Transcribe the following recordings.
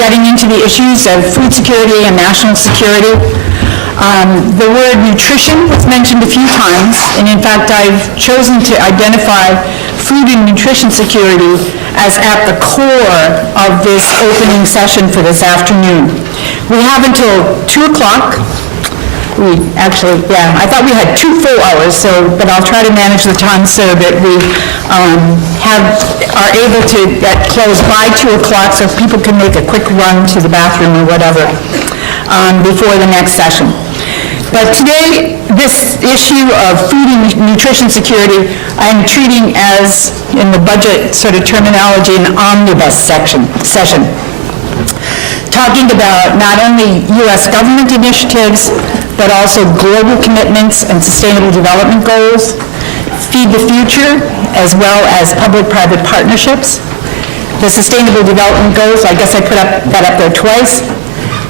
getting into the issues of food security and national security. The word nutrition was mentioned a few times, and in fact I've chosen to identify food and nutrition security as at the core of this opening session for this afternoon. We have until 2 o'clock. I thought we had 2 full hours, but I'll try to manage the time so that we are able to close by 2 o'clock so people can make a quick run to the bathroom or whatever before the next session. But today, this issue of food and nutrition security, I'm treating as, in the budget sort of terminology, an omnibus session. Talking about not only U.S. government initiatives, but also global commitments and sustainable development goals, Feed the Future, as well as public-private partnerships. The sustainable development goals, I guess I put that up there twice.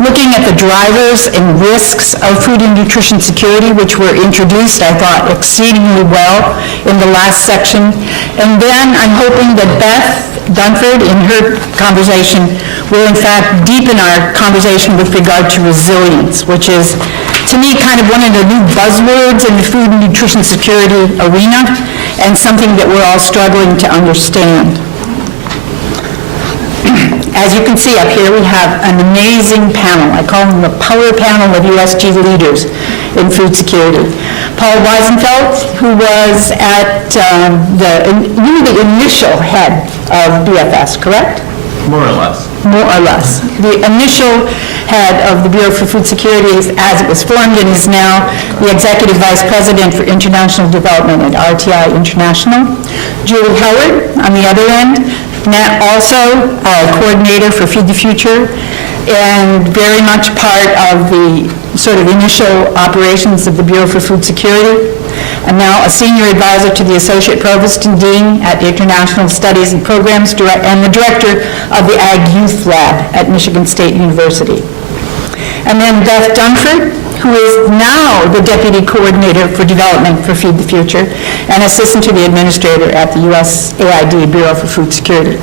Looking at the drivers and risks of food and nutrition security, which were introduced, I thought, exceedingly well in the last section. And then I'm hoping that Beth Dunford, in her conversation, will in fact deepen our conversation with regard to resilience, which is, to me, kind of one of the new buzzwords in the food and nutrition security arena, and something that we're all struggling to understand. As you can see up here, we have an amazing panel. I call them the power panel of USG leaders in food security. Paul Weisenfeld, who was at the initial head of BFS, correct? More or less. More or less. The initial head of the Bureau for Food Security as it was formed, and is now the Executive Vice President for International Development at RTI International. Julie Howard on the other end, also coordinator for Feed the Future, and very much part of the sort of initial operations of the Bureau for Food Security, and now a senior advisor to the Associate Provost and Dean at the International Studies and Programs, and the director of the Ag Youth Lab at Michigan State University. And then Beth Dunford, who is now the Deputy Coordinator for Development for Feed the Future and Assistant to the Administrator at the USAID Bureau for Food Security.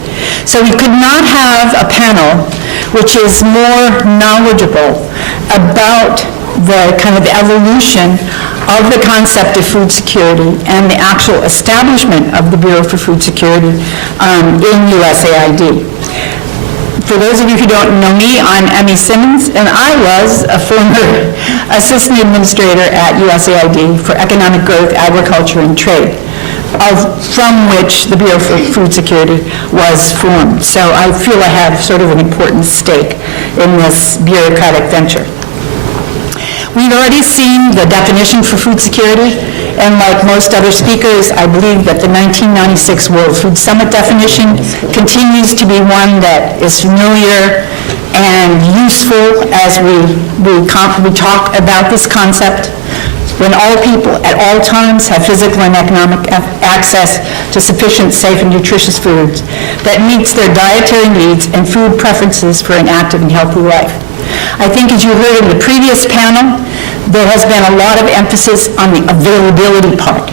So we could not have a panel which is more knowledgeable about the kind of evolution of the concept of food security and the actual establishment of the Bureau for Food Security in USAID. For those of you who don't know me, I'm Emmy Simmons, and I was a former assistant administrator at USAID for Economic Growth, Agriculture, and Trade, from which the Bureau for Food Security was formed. So I feel I have sort of an important stake in this bureaucratic venture. We've already seen the definition for food security, and like most other speakers, I believe that the 1996 World Food Summit definition continues to be one that is familiar and useful as we talk about this concept. When all people at all times have physical and economic access to sufficient, safe, and nutritious foods that meets their dietary needs and food preferences for an active and healthy life. I think, as you heard in the previous panel, there has been a lot of emphasis on the availability part,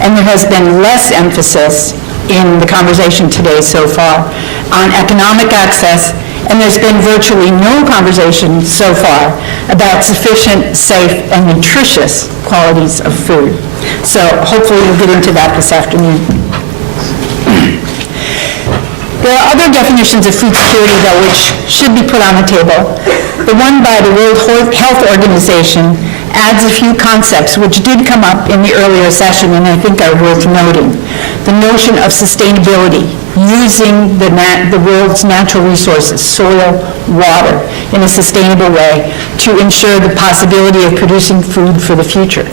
and there has been less emphasis in the conversation today so far on economic access, and there's been virtually no conversation so far about sufficient, safe, and nutritious qualities of food. So hopefully we'll get into that this afternoon. There are other definitions of food security, though, which should be put on the table. The one by the World Health Organization adds a few concepts which did come up in the earlier session and I think are worth noting. The notion of sustainability, using the world's natural resources, soil, water, in a sustainable way to ensure the possibility of producing food for the future.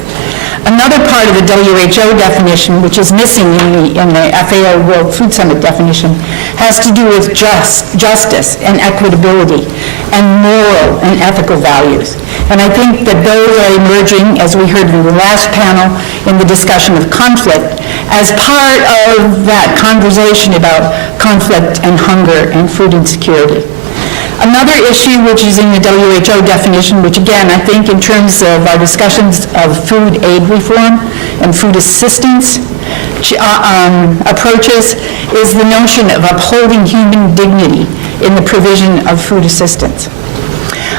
Another part of the WHO definition, which is missing in the FAO World Food Summit definition, has to do with justice and equitability and moral and ethical values. And I think that those are emerging, as we heard in the last panel, in the discussion of conflict, as part of that conversation about conflict and hunger and food insecurity. Another issue which is in the WHO definition, which again I think in terms of our discussions of food aid reform and food assistance approaches, is the notion of upholding human dignity in the provision of food assistance.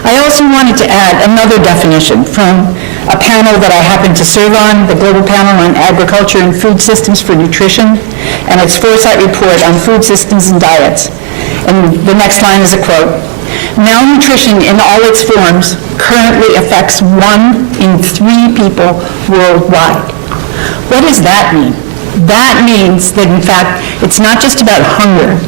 I also wanted to add another definition from a panel that I happen to serve on, the Global Panel on Agriculture and Food Systems for Nutrition, and its foresight report on food systems and diets. And the next line is a quote: "Malnutrition in all its forms currently affects 1 in 3 people worldwide." What does that mean? That means that, in fact, it's not just about hunger,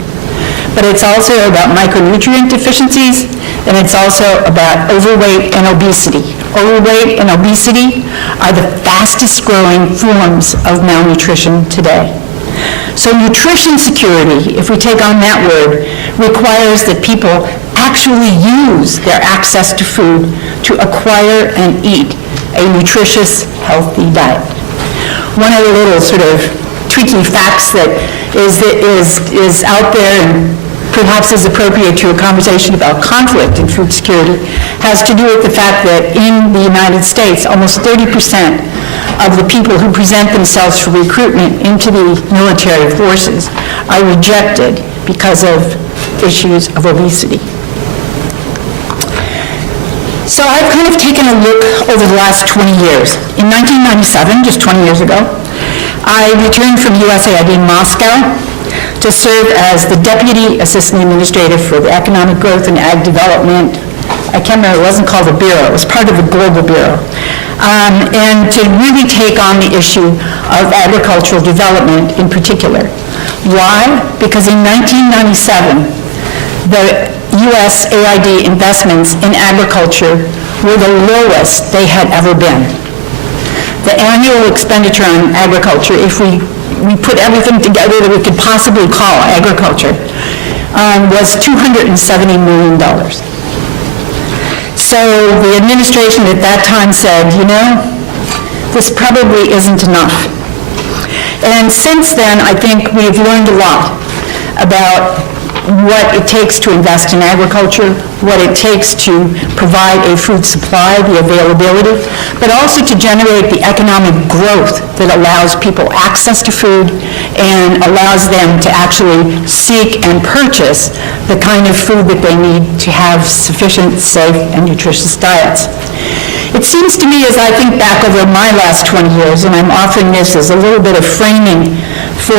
but it's also about micronutrient deficiencies, and it's also about overweight and obesity. Overweight and obesity are the fastest growing forms of malnutrition today. So nutrition security, if we take on that word, requires that people actually use their access to food to acquire and eat a nutritious, healthy diet. One of the little sort of tweaky facts that is out there and perhaps is appropriate to a conversation about conflict in food security has to do with the fact that in the United States, almost 30% of the people who present themselves for recruitment into the military forces are rejected because of issues of obesity. So I've kind of taken a look over the last 20 years. In 1997, just 20 years ago, I returned from USAID in Moscow to serve as the Deputy Assistant Administrator for the Economic Growth and Ag Development. I can't remember, it wasn't called a bureau, it was part of the Global Bureau. And to really take on the issue of agricultural development in particular. Why? Because in 1997, the USAID investments in agriculture were the lowest they had ever been. The annual expenditure on agriculture, if we put everything together that we could possibly call agriculture, was $270 million. So the administration at that time said, you know, this probably isn't enough. And since then, I think we've learned a lot about what it takes to invest in agriculture, what it takes to provide a food supply, the availability, but also to generate the economic growth that allows people access to food and allows them to actually seek and purchase the kind of food that they need to have sufficient, safe, and nutritious diets. It seems to me, as I think back over my last 20 years, and I'm offering this as a little bit of framing for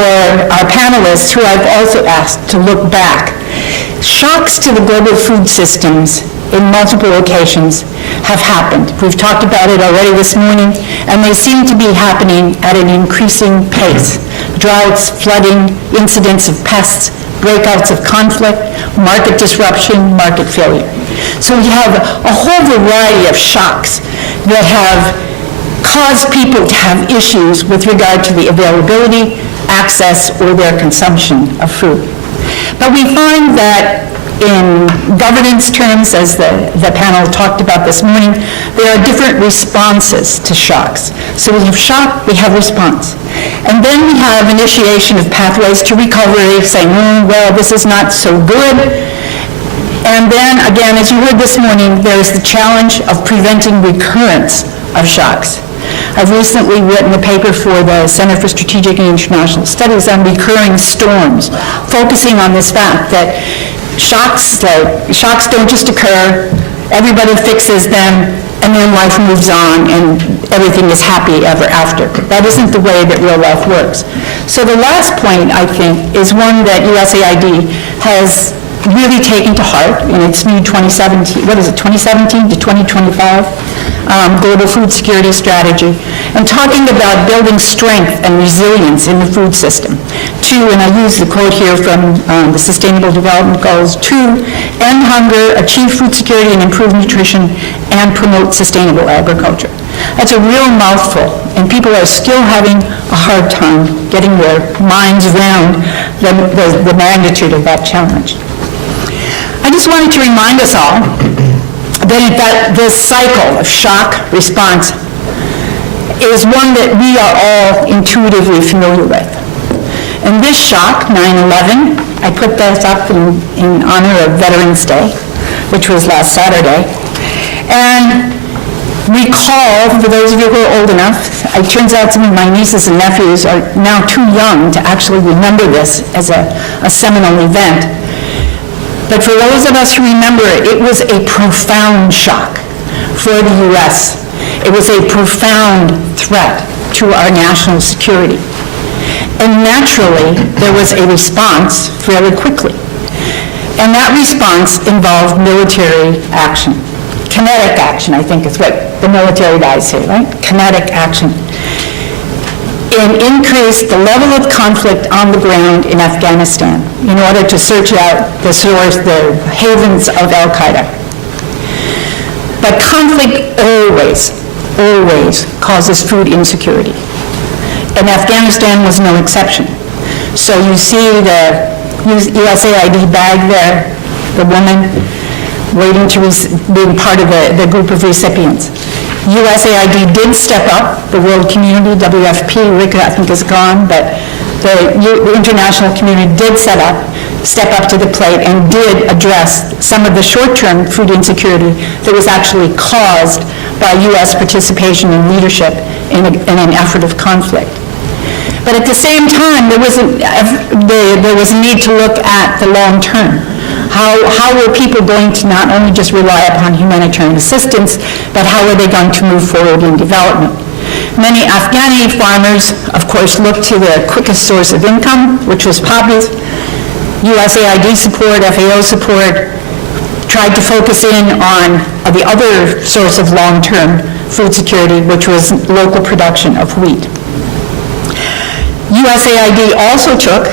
our panelists who I've also asked to look back, shocks to the global food systems in multiple occasions have happened. We've talked about it already this morning, and they seem to be happening at an increasing pace. Droughts, flooding, incidents of pests, breakouts of conflict, market disruption, market failure. So we have a whole variety of shocks that have caused people to have issues with regard to the availability, access, or their consumption of food. But we find that in governance terms, as the panel talked about this morning, there are different responses to shocks. So we have shock, we have response. And then we have initiation of pathways to recovery, saying, well, this is not so good. And then, again, as you heard this morning, there's the challenge of preventing recurrence of shocks. I've recently written a paper for the Center for Strategic and International Studies on recurring storms, focusing on this fact that shocks don't just occur, everybody fixes them, and then life moves on and everything is happy ever after. That isn't the way that real life works. So the last point, I think, is one that USAID has really taken to heart in its new 2017 to 2025 Global Food Security Strategy, and talking about building strength and resilience in the food system. To, and I use the quote here from the Sustainable Development Goals, to end hunger, achieve food security and improve nutrition, and promote sustainable agriculture. That's a real mouthful, and people are still having a hard time getting their minds around the magnitude of that challenge. I just wanted to remind us all that this cycle of shock response is one that we are all intuitively familiar with. And this shock, 9/11, I put this up in honor of Veterans Day, which was last Saturday. And recall, for those of you who are old enough, it turns out some of my nieces and nephews are now too young to actually remember this as a seminal event. But for those of us who remember it was a profound shock for the U.S. It was a profound threat to our national security. And naturally, there was a response fairly quickly. And that response involved military action. Kinetic action, I think is what the military guys say, right? Kinetic action. And increased the level of conflict on the ground in Afghanistan in order to search out the source, the havens of al-Qaeda. But conflict always causes food insecurity. And Afghanistan was no exception. So you see the USAID bag there, the woman waiting to being part of the group of recipients. USAID did step up, the world community, WFP, Rick I think is gone, but the international community did step up to the plate and did address some of the short-term food insecurity that was actually caused by U.S. participation and leadership in an effort of conflict. But at the same time, there was a need to look at the long term. How were people going to not only just rely upon humanitarian assistance, but how were they going to move forward in development? Many Afghani farmers, of course, looked to the quickest source of income, which was poppies. USAID support, FAO support, tried to focus in on the other source of long-term food security, which was local production of wheat. USAID also took,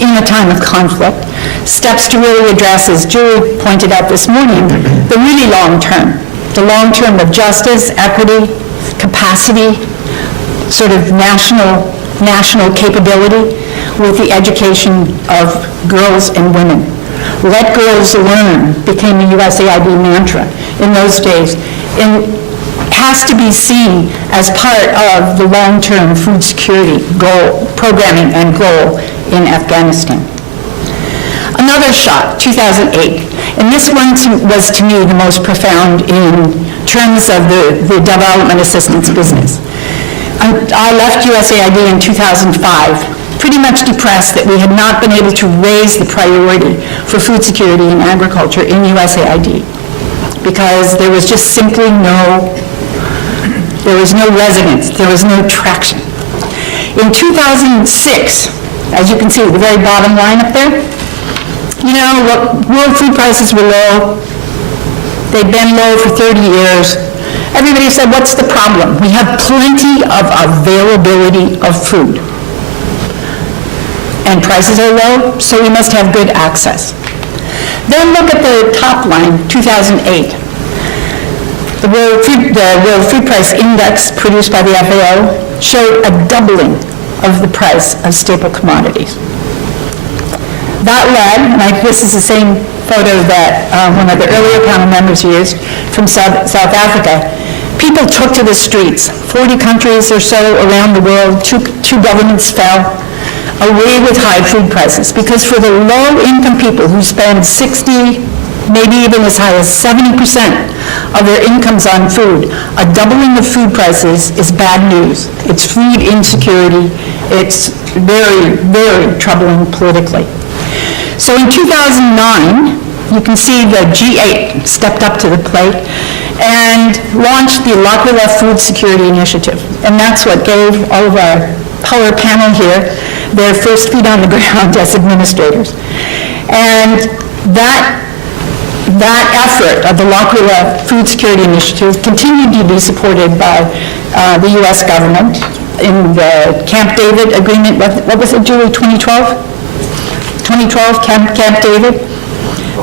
in a time of conflict, steps to really address, as Julie pointed out this morning, the really long term. The long term of justice, equity, capacity, sort of national capability with the education of girls and women. Let girls learn became a USAID mantra in those days. And has to be seen as part of the long-term food security goal, programming and goal in Afghanistan. Another shock, 2008, and this one was to me the most profound in terms of the development assistance business. I left USAID in 2005, pretty much depressed that we had not been able to raise the priority for food security and agriculture in USAID because there was just simply no resonance, there was no traction. In 2006, as you can see, the very bottom line up there, world food prices were low. They'd been low for 30 years. Everybody said, what's the problem? We have plenty of availability of food. And prices are low, so we must have good access. Then look at the top line, 2008. The World Food Price Index produced by the FAO showed a doubling of the price of staple commodities. That led, and this is the same photo that one of the earlier panel members used from South Africa. People took to the streets. 40 countries or so around the world, two governments fell away with high food prices because for the low-income people who spend 60, maybe even as high as 70% of their incomes on food, a doubling of food prices is bad news. It's food insecurity. It's very, very troubling politically. So in 2009, you can see the G8 stepped up to the plate and launched the L'Aquila Food Security Initiative. And that's what gave all of our power panel here their first feet on the ground as administrators. And that effort of the L'Aquila Food Security Initiative continued to be supported by the U.S. government in the Camp David agreement. What was it, Julie, 2012? 2012, Camp David,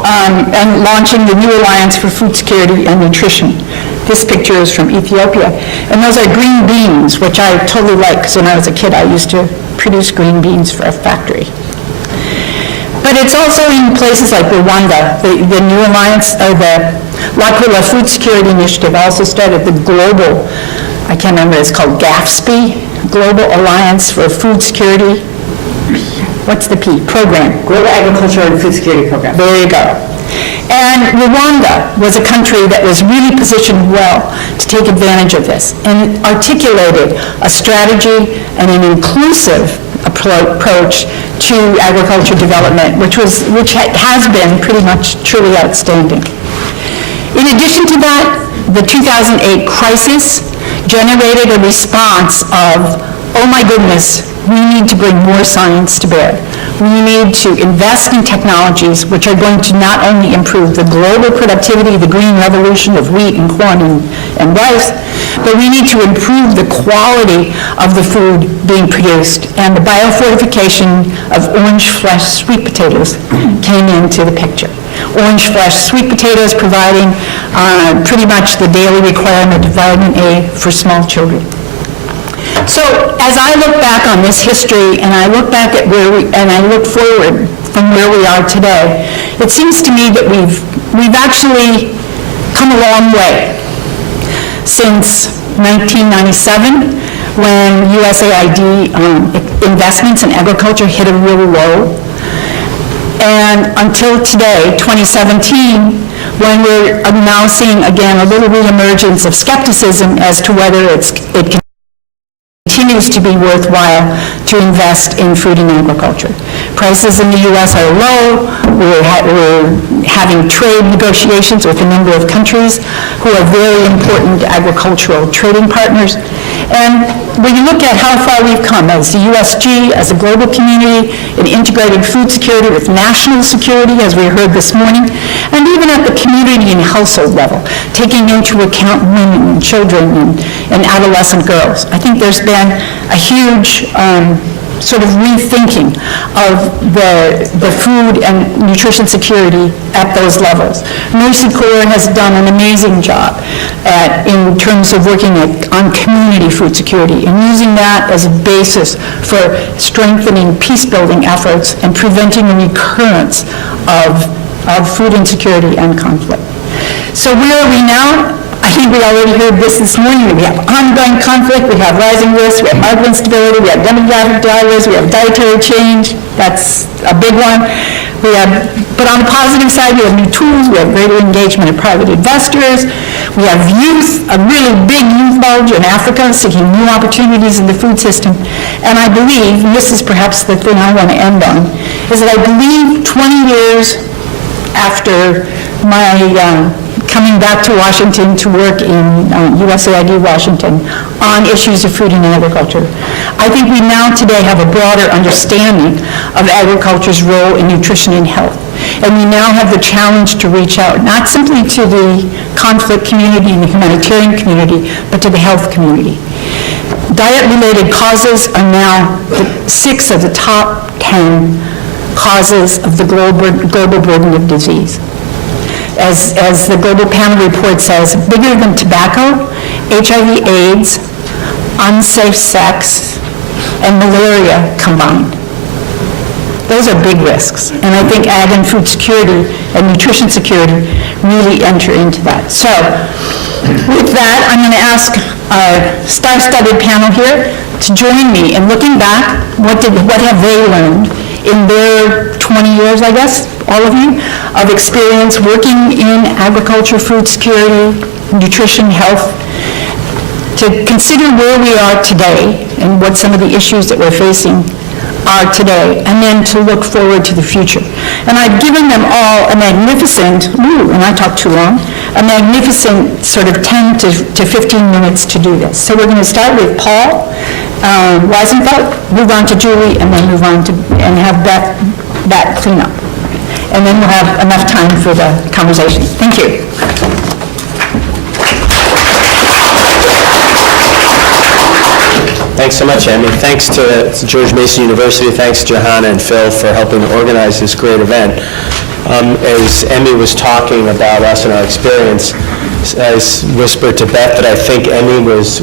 and launching the new Alliance for Food Security and Nutrition. This picture is from Ethiopia. And those are green beans, which I totally like, because when I was a kid, I used to produce green beans for a factory. But it's also in places like Rwanda, the new alliance, or the L'Aquila Food Security Initiative also started the global, I can't remember, it's called GAFSP, Global Alliance for Food Security. What's the P? Program. Global Agriculture and Food Security Program. There you go. And Rwanda was a country that was really positioned well to take advantage of this and articulated a strategy and an inclusive approach to agriculture development, which has been pretty much truly outstanding. In addition to that, the 2008 crisis generated a response of, oh my goodness, we need to bring more science to bear. We need to invest in technologies which are going to not only improve the global productivity, the green revolution of wheat and corn and rice, but we need to improve the quality of the food being produced. And the biofortification of orange flesh sweet potatoes came into the picture. Orange flesh sweet potatoes providing pretty much the daily requirement of vitamin A for small children. So as I look back on this history and I look back at and I look forward from where we are today, it seems to me that we've actually come a long way since 1997 when USAID investments in agriculture hit a real low, and until today, 2017, when we're now seeing again a little reemergence of skepticism as to whether it continues to be worthwhile to invest in food and agriculture. Prices in the U.S. are low. We're having trade negotiations with a number of countries who are very important agricultural trading partners. And when you look at how far we've come as the USG, as a global community, in integrated food security with national security, as we heard this morning, and even at the community and household level, taking into account women and children and adolescent girls. I think there's been a huge sort of rethinking of the food and nutrition security at those levels. Mercy Corps has done an amazing job in terms of working on community food security and using that as a basis for strengthening peace-building efforts and preventing the recurrence of food insecurity and conflict. So where are we now? I think we already heard this morning. We have ongoing conflict, we have rising risks, we have market instability, we have demographic drivers, we have dietary change. That's a big one. But on the positive side, we have new tools, we have greater engagement of private investors, we have youth, a really big youth bulge in Africa seeking new opportunities in the food system. And I believe, and this is perhaps the thing I want to end on, is that I believe 20 years after my coming back to Washington to work in USAID Washington on issues of food and agriculture, I think we now today have a broader understanding of agriculture's role in nutrition and health. And we now have the challenge to reach out, not simply to the conflict community and the humanitarian community, but to the health community. Diet-related causes are now 6 of the top 10 causes of the global burden of disease. As the Global Panel Report says, bigger than tobacco, HIV/AIDS, unsafe sex, and malaria combined. Those are big risks, and I think ag and food security and nutrition security really enter into that. So, with that, I'm going to ask our star-studded panel here to join me in looking back. What have they learned in their 20 years, I guess, all of you, of experience working in agriculture, food security, nutrition, health, to consider where we are today and what some of the issues that we're facing are today, and then to look forward to the future. And I've given them all a magnificent, and I talked too long, a magnificent sort of 10 to 15 minutes to do this. So we're going to start with Paul Weisenfeld, move on to Julie, and then move on to, and have Beth that clean up. And then we'll have enough time for the conversation. Thank you. Thanks so much, Emmy. Thanks to George Mason University. Thanks, Johanna and Phil, for helping organize this great event. As Emmy was talking about us and our experience, I whispered to Beth that I think Emmy was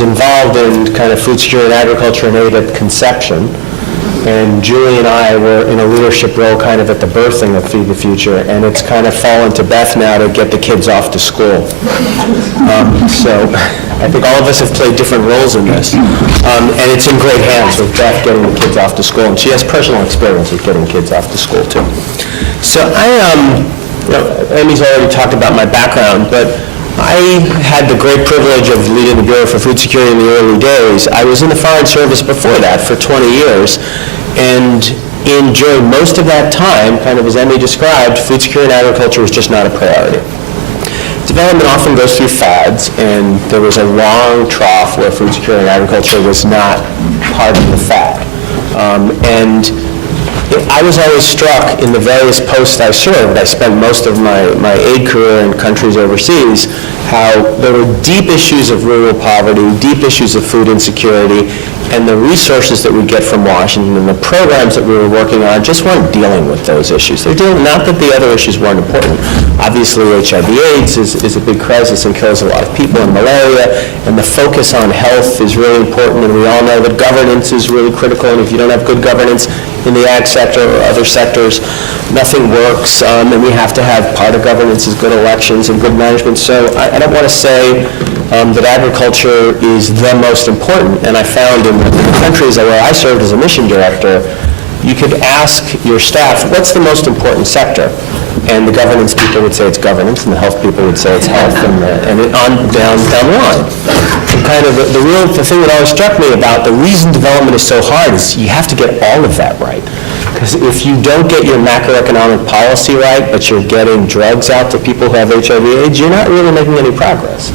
involved in kind of food security and agriculture and aid at conception. And Julie and I were in a leadership role kind of at the birthing of Feed the Future, and it's kind of fallen to Beth now to get the kids off to school. So I think all of us have played different roles in this. And it's in great hands with Beth getting the kids off to school, and she has personal experience with getting kids off to school too. So Emmy's already talked about my background, but I had the great privilege of leading the Bureau for Food Security in the early days. I was in the Foreign Service before that for 20 years, and during most of that time, kind of as Emmy described, food security and agriculture was just not a priority. Development often goes through fads, and there was a long trough where food security and agriculture was not part of the fad. And I was always struck in the various posts I served. I spent most of my aid career in countries overseas, how there were deep issues of rural poverty, deep issues of food insecurity, and the resources that we get from Washington and the programs that we were working on just weren't dealing with those issues. They're dealing, not that the other issues weren't important. Obviously, HIV/AIDS is a big crisis and kills a lot of people, and malaria, and the focus on health is really important, and we all know that governance is really critical, and if you don't have good governance in the ag sector or other sectors, nothing works, and we have to have part of governance is good elections and good management. So I don't want to say that agriculture is the most important, and I found in the countries where I served as a mission director, you could ask your staff, what's the most important sector? And the governance people would say it's governance, and the health people would say it's health, and on down the line. And kind of the thing that always struck me about the reason development is so hard is you have to get all of that right. Because if you don't get your macroeconomic policy right, but you're getting drugs out to people who have HIV/AIDS, you're not really making any progress.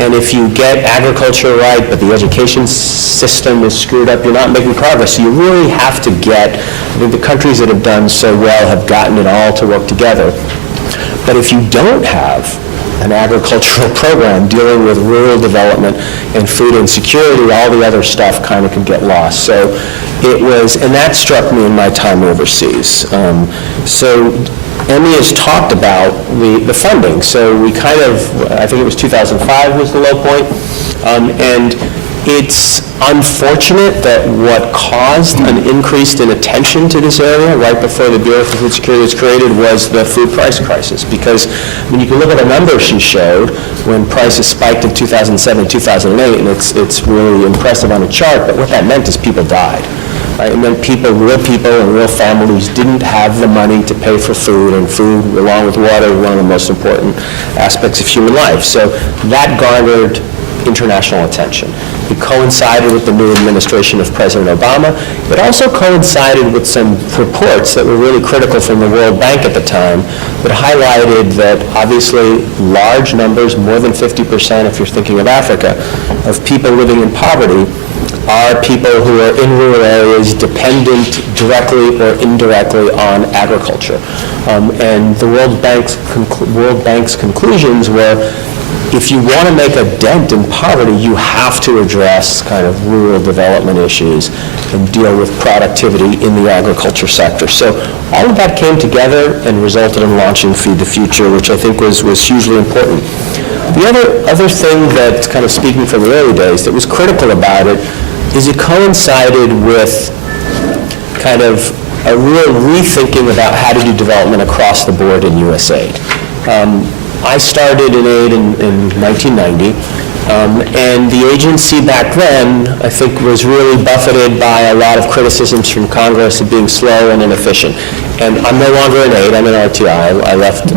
And if you get agriculture right, but the education system is screwed up, you're not making progress. So you really have to get, I think the countries that have done so well have gotten it all to work together. But if you don't have an agricultural program dealing with rural development and food insecurity, all the other stuff kind of can get lost. So it was, and that struck me in my time overseas. So Emmy has talked about the funding. So we kind of, I think it was 2005 was the low point. And it's unfortunate that what caused an increase in attention to this area right before the Bureau for Food Security was created was the food price crisis. Because when you can look at the numbers she showed, when prices spiked in 2007, 2008, and it's really impressive on a chart, but what that meant is people died. Right? And then real people and real families didn't have the money to pay for food, and food, along with water, is one of the most important aspects of human life. So that garnered international attention. It coincided with the new administration of President Obama. It also coincided with some reports that were really critical from the World Bank at the time that highlighted that obviously large numbers, more than 50% if you're thinking of Africa, of people living in poverty are people who are in rural areas dependent directly or indirectly on agriculture. And the World Bank's conclusions were, if you want to make a dent in poverty, you have to address kind of rural development issues and deal with productivity in the agriculture sector. So all of that came together and resulted in launching Feed the Future, which I think was hugely important. The other thing that, kind of speaking from the early days, that was critical about it is it coincided with kind of a real rethinking about how to do development across the board in USAID. I started in aid in 1990, and the agency back then, I think, was really buffeted by a lot of criticisms from Congress of being slow and inefficient. And I'm no longer in aid, I'm in RTI. I left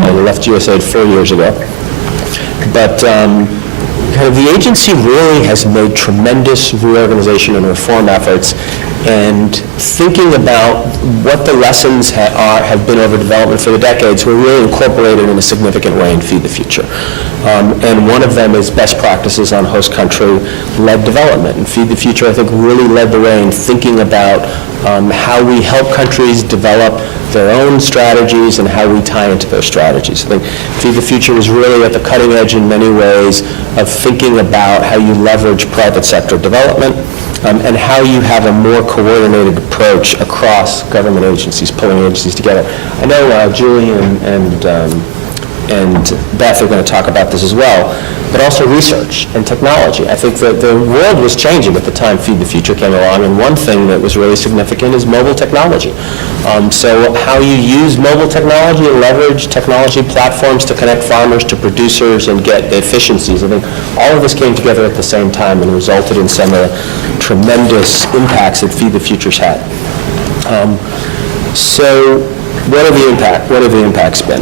USAID 4 years ago. But kind of the agency really has made tremendous reorganization and reform efforts, and thinking about what the lessons have been over development for the decades were really incorporated in a significant way in Feed the Future. And one of them is best practices on host country-led development. And Feed the Future, I think, really led the way in thinking about how we help countries develop their own strategies and how we tie into those strategies. I think Feed the Future was really at the cutting edge in many ways of thinking about how you leverage private sector development and how you have a more coordinated approach across government agencies, pulling agencies together. I know Julie and Beth are going to talk about this as well, but also research and technology. I think that the world was changing at the time Feed the Future came along, and one thing that was really significant is mobile technology. So how you use mobile technology and leverage technology platforms to connect farmers to producers and get efficiencies. I think all of this came together at the same time and resulted in some of the tremendous impacts that Feed the Future's had. So what have the impacts been?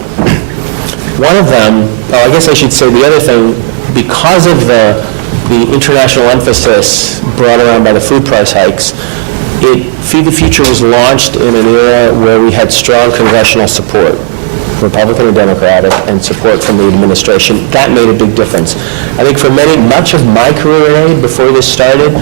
One of them, I guess I should say the other thing, because of the international emphasis brought around by the food price hikes, Feed the Future was launched in an era where we had strong congressional support, Republican and Democratic, and support from the administration. That made a big difference. I think for much of my career in aid before this started,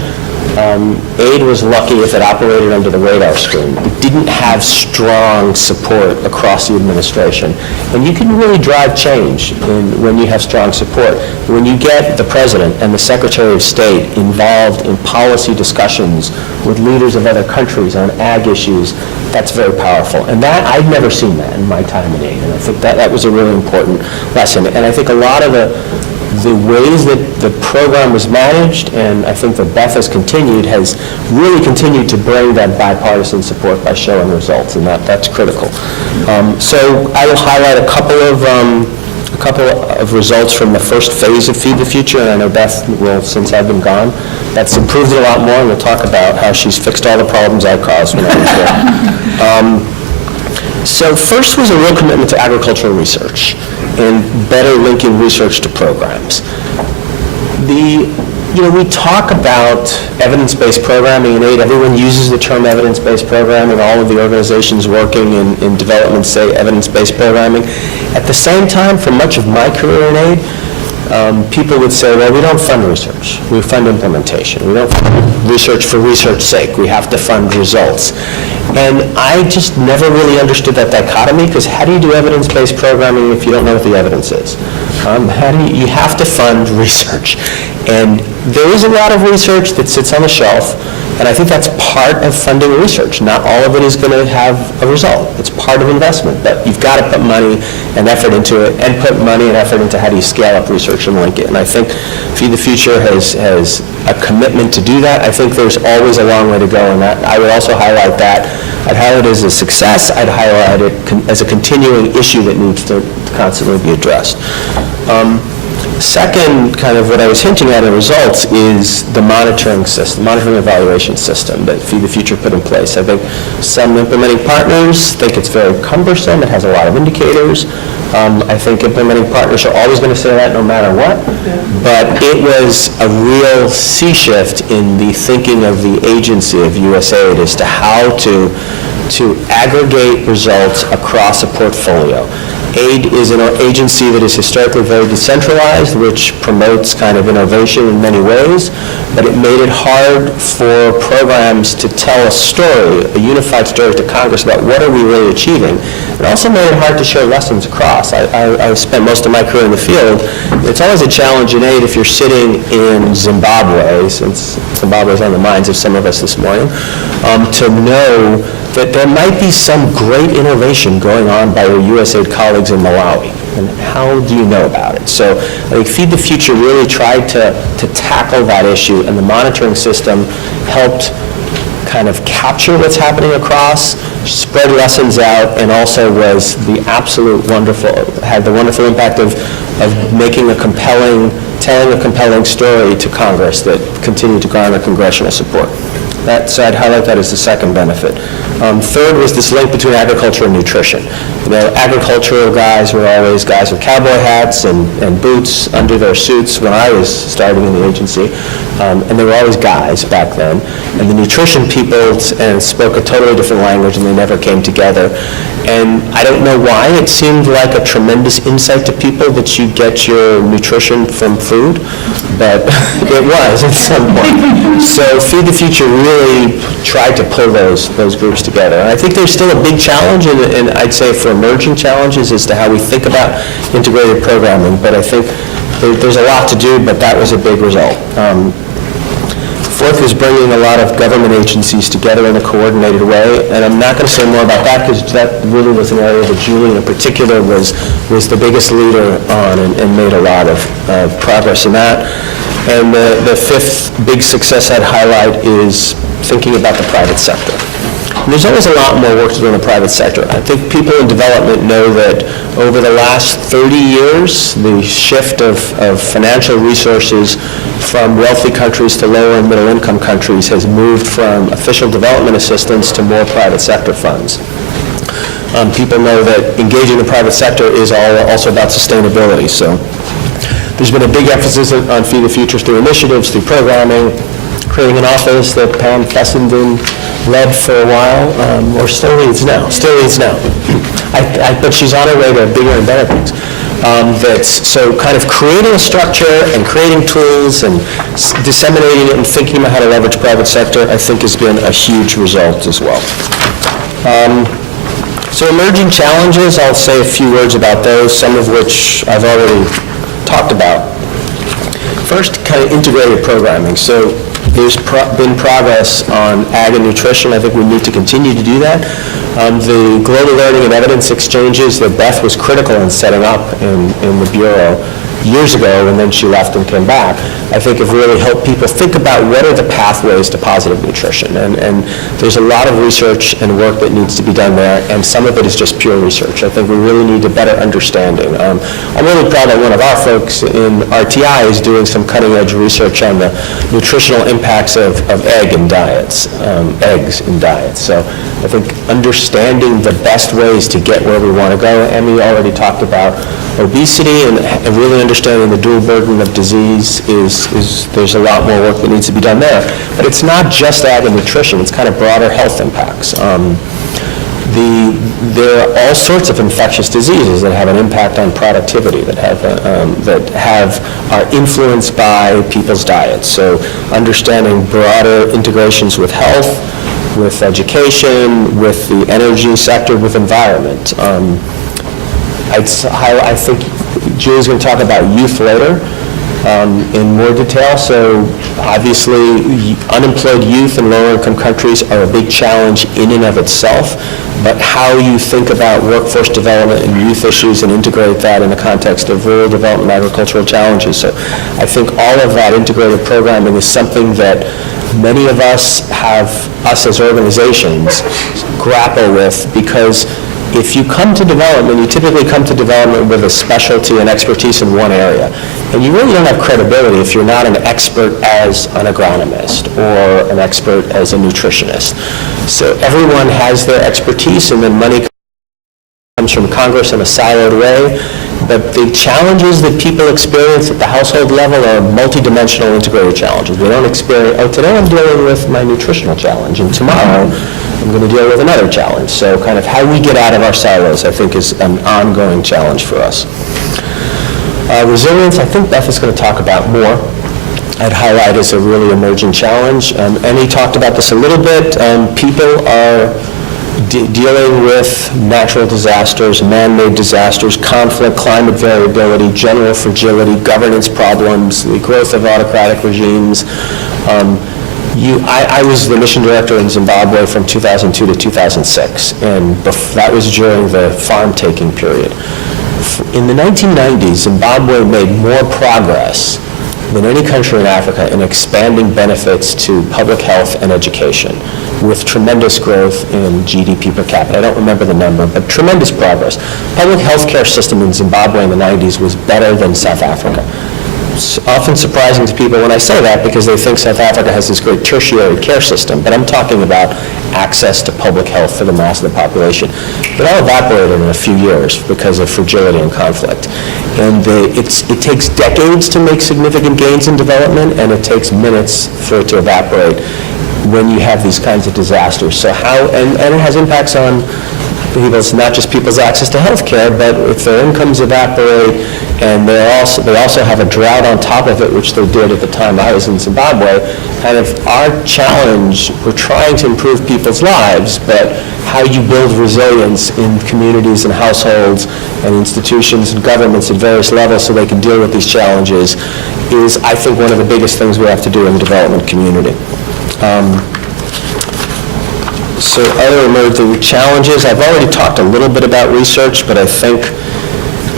aid was lucky if it operated under the radar screen. It didn't have strong support across the administration. And you can really drive change when you have strong support. When you get the President and the Secretary of State involved in policy discussions with leaders of other countries on ag issues, that's very powerful. And that, I've never seen that in my time in aid. And I think that was a really important lesson. And I think a lot of the ways that the program was managed, and I think that Beth has really continued to bring that bipartisan support by showing results, and that's critical. So I will highlight a couple of results from the first phase of Feed the Future, and I know Beth will, since I've been gone, that's improved it a lot more, and we'll talk about how she's fixed all the problems I caused when I was there. So first was a real commitment to agricultural research and better linking research to programs. We talk about evidence-based programming in aid. Everyone uses the term evidence-based programming. All of the organizations working in development say evidence-based programming. At the same time, for much of my career in aid, people would say, well, we don't fund research. We fund implementation. We don't fund research for research's sake. We have to fund results. And I just never really understood that dichotomy, because how do you do evidence-based programming if you don't know what the evidence is? You have to fund research. And there is a lot of research that sits on the shelf, and I think that's part of funding research. Not all of it is going to have a result. It's part of investment, but you've got to put money and effort into it, and put money and effort into how do you scale up research and link it. And I think Feed the Future has a commitment to do that. I think there's always a long way to go, and that I would also highlight that. I'd highlight it as a success. I'd highlight it as a continuing issue that needs to constantly be addressed. Second, kind of what I was hinting at in results, is the monitoring evaluation system that Feed the Future put in place. I think some implementing partners think it's very cumbersome. It has a lot of indicators. I think implementing partners are always going to say that no matter what. But it was a real sea shift in the thinking of the agency of USAID as to how to aggregate results across a portfolio. Aid is an agency that is historically very decentralized, which promotes kind of innovation in many ways, but it made it hard for programs to tell a story, a unified story to Congress about what are we really achieving. It also made it hard to share lessons across. I spent most of my career in the field. It's always a challenge in aid if you're sitting in Zimbabwe, since Zimbabwe is on the minds of some of us this morning, to know that there might be some great innovation going on by your USAID colleagues in Malawi. And how do you know about it? So I think Feed the Future really tried to tackle that issue, and the monitoring system helped kind of capture what's happening across, spread lessons out, and also was had the wonderful impact of making telling a compelling story to Congress that continued to garner congressional support. So I'd highlight that as the second benefit. Third was this link between agriculture and nutrition. Agricultural guys were always guys with cowboy hats and boots under their suits when I was starting in the agency, and they were always guys back then. And the nutrition people spoke a totally different language, and they never came together. And I don't know why, it seemed like a tremendous insight to people that you get your nutrition from food, but it was at some point. So Feed the Future really tried to pull those groups together. And I think there's still a big challenge, and I'd say for emerging challenges as to how we think about integrated programming, but I think there's a lot to do, but that was a big result. Fourth is bringing a lot of government agencies together in a coordinated way, and I'm not going to say more about that because that really was an area that Julie in particular was the biggest leader on and made a lot of progress in that. And the fifth big success I'd highlight is thinking about the private sector. And there's always a lot more work to do in the private sector. I think people in development know that over the last 30 years, the shift of financial resources from wealthy countries to lower and middle income countries has moved from official development assistance to more private sector funds. people know that engaging the private sector is also about sustainability. So there's been a big emphasis on Feed the Future through initiatives, through programming, creating an office that Pam Fessenden led for a while, or still leads now. But she's on her way to bigger and better things. So kind of creating a structure and creating tools and disseminating it and thinking about how to leverage private sector, I think has been a huge result as well. So emerging challenges, I'll say a few words about those, some of which I've already talked about. First, kind of integrated programming. So there's been progress on ag and nutrition. I think we need to continue to do that. The global learning and evidence exchanges that Beth was critical in setting up in the Bureau years ago, and then she left and came back, I think have really helped people think about what are the pathways to positive nutrition. And there's a lot of research and work that needs to be done there, and some of it is just pure research. I think we really need a better understanding. I'm really proud that one of our folks in RTI is doing some cutting-edge research on the nutritional impacts of eggs in diets. So I think understanding the best ways to get where we want to go. Emmy already talked about obesity, and really understanding the dual burden of disease there's a lot more work that needs to be done there. But it's not just ag and nutrition, it's kind of broader health impacts. There are all sorts of infectious diseases that have an impact on productivity, are influenced by people's diets. So understanding broader integrations with health, with education, with the energy sector, with environment. I think Julie's going to talk about youth later in more detail. So obviously, unemployed youth in lower-income countries are a big challenge in and of itself, but how you think about workforce development and youth issues and integrate that in the context of rural development and agricultural challenges. So I think all of that integrated programming is something that many of us as organizations, grapple with, because if you come to development, you typically come to development with a specialty and expertise in one area. And you really don't have credibility if you're not an expert as an agronomist or an expert as a nutritionist. So everyone has their expertise, and then money comes from Congress in a siloed way. But the challenges that people experience at the household level are multidimensional integrated challenges. We don't experience, today I'm dealing with my nutritional challenge, and tomorrow I'm going to deal with another challenge. So kind of how we get out of our silos, I think, is an ongoing challenge for us. Resilience, I think Beth is going to talk about more. I'd highlight as a really emerging challenge. Emmy talked about this a little bit. People are dealing with natural disasters, man-made disasters, conflict, climate variability, general fragility, governance problems, the growth of autocratic regimes. I was the mission director in Zimbabwe from 2002 to 2006, and that was during the farm-taking period. In the 1990s, Zimbabwe made more progress than any country in Africa in expanding benefits to public health and education, with tremendous growth in GDP per capita. I don't remember the number, but tremendous progress. Public health care system in Zimbabwe in the 90s was better than South Africa. It's often surprising to people when I say that, because they think South Africa has this great tertiary care system, but I'm talking about access to public health for the mass of the population. It all evaporated in a few years because of fragility and conflict. And it takes decades to make significant gains in development, and it takes minutes for it to evaporate when you have these kinds of disasters. So and it has impacts on people's, not just people's access to health care, but if their incomes evaporate, and they also have a drought on top of it, which they did at the time I was in Zimbabwe. Kind of our challenge, we're trying to improve people's lives, but how you build resilience in communities and households and institutions and governments at various levels so they can deal with these challenges is, I think, one of the biggest things we have to do in the development community. So other emerging challenges, I've already talked a little bit about research, but I think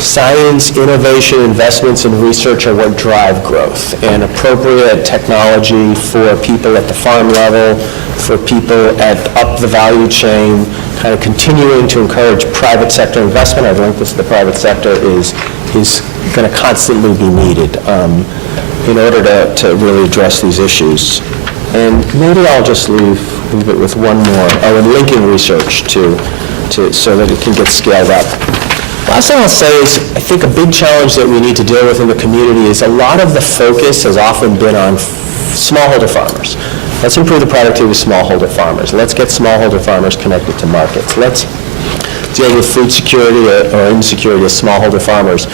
science, innovation, investments in research are what drive growth, and appropriate technology for people at the farm level, for people up the value chain, kind of continuing to encourage private sector investment. I think the private sector is going to constantly be needed in order to really address these issues. And maybe I'll just leave it with one more. And linking research to so that it can get scaled up. Last thing I'll say is, I think a big challenge that we need to deal with in the community is a lot of the focus has often been on smallholder farmers. Let's improve the productivity of smallholder farmers. Let's get smallholder farmers connected to markets. Let's deal with food security or insecurity of smallholder farmers.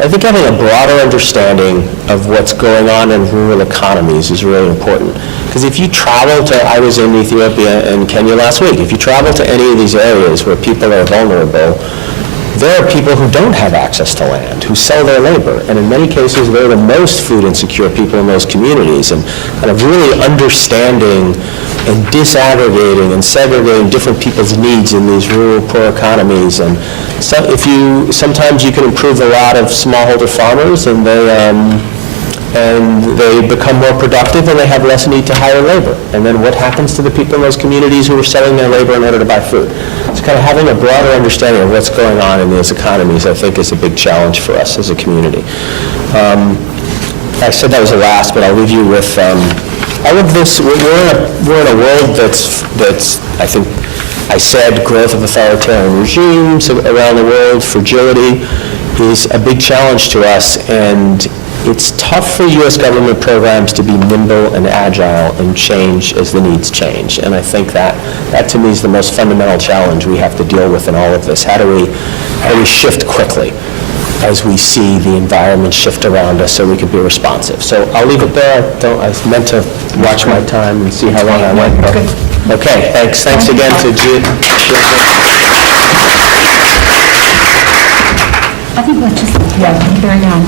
I think having a broader understanding of what's going on in rural economies is really important. Because if you travel to, I was in Ethiopia and Kenya last week, if you travel to any of these areas where people are vulnerable, there are people who don't have access to land, who sell their labor, and in many cases they're the most food insecure people in those communities, and kind of really understanding and disaggregating and segregating different people's needs in these rural poor economies. And so sometimes you can improve a lot of smallholder farmers, and they become more productive and they have less need to hire labor. And then what happens to the people in those communities who are selling their labor in order to buy food? So kind of having a broader understanding of what's going on in those economies, I think, is a big challenge for us as a community. I said that was the last, but I'll leave you with all of this. We're in a world that's I think I said growth of authoritarian regimes around the world, fragility is a big challenge to us, and it's tough for U.S. government programs to be nimble and agile and change as the needs change. And I think that to me is the most fundamental challenge we have to deal with in all of this. How do we shift quickly as we see the environment shift around us so we can be responsive? So I'll leave it there. I meant to watch my time and see how long I went. Okay, thanks. Thanks again to Jude. I think let's just, carry on.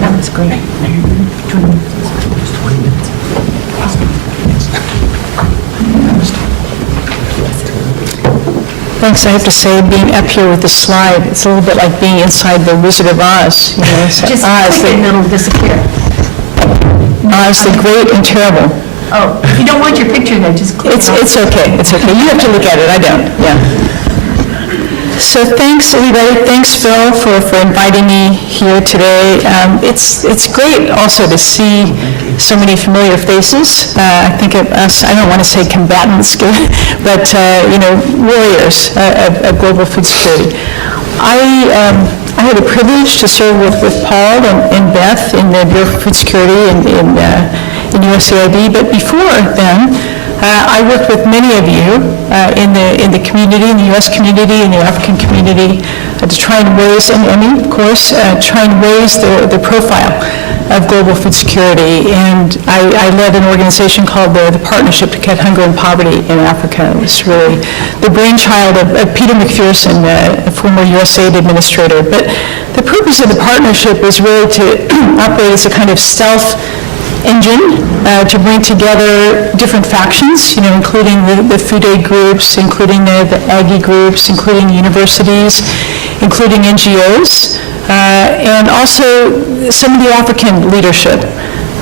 That was great. Thanks. I have to say, being up here with the slide, it's a little bit like being inside the Wizard of Oz. You know, so Just Oz, click and it'll disappear. Oz, the great and terrible. Oh, if you don't want your picture there, just click It's it. okay. It's okay. You have to look at it. I don't. Yeah. So thanks, everybody. Thanks, Phil, for inviting me here today. It's great also to see so many familiar faces. I think of us, I don't want to say combatants, but, warriors of global food security. I had the privilege to serve with Paul and Beth in the Bureau of Food Security in USAID, but before then, I worked with many of you in the community, in the U.S. community, in the African community, to try and raise, and Emmy, of course, try and raise the profile of global food security. And I led an organization called the Partnership to Cut Hunger and Poverty in Africa. It was really the brainchild of Peter McPherson, a former USAID administrator. But the purpose of the partnership was really to operate as a kind of stealth engine to bring together different factions, including the food aid groups, including the Aggie groups, including universities, including NGOs, and also some of the African leadership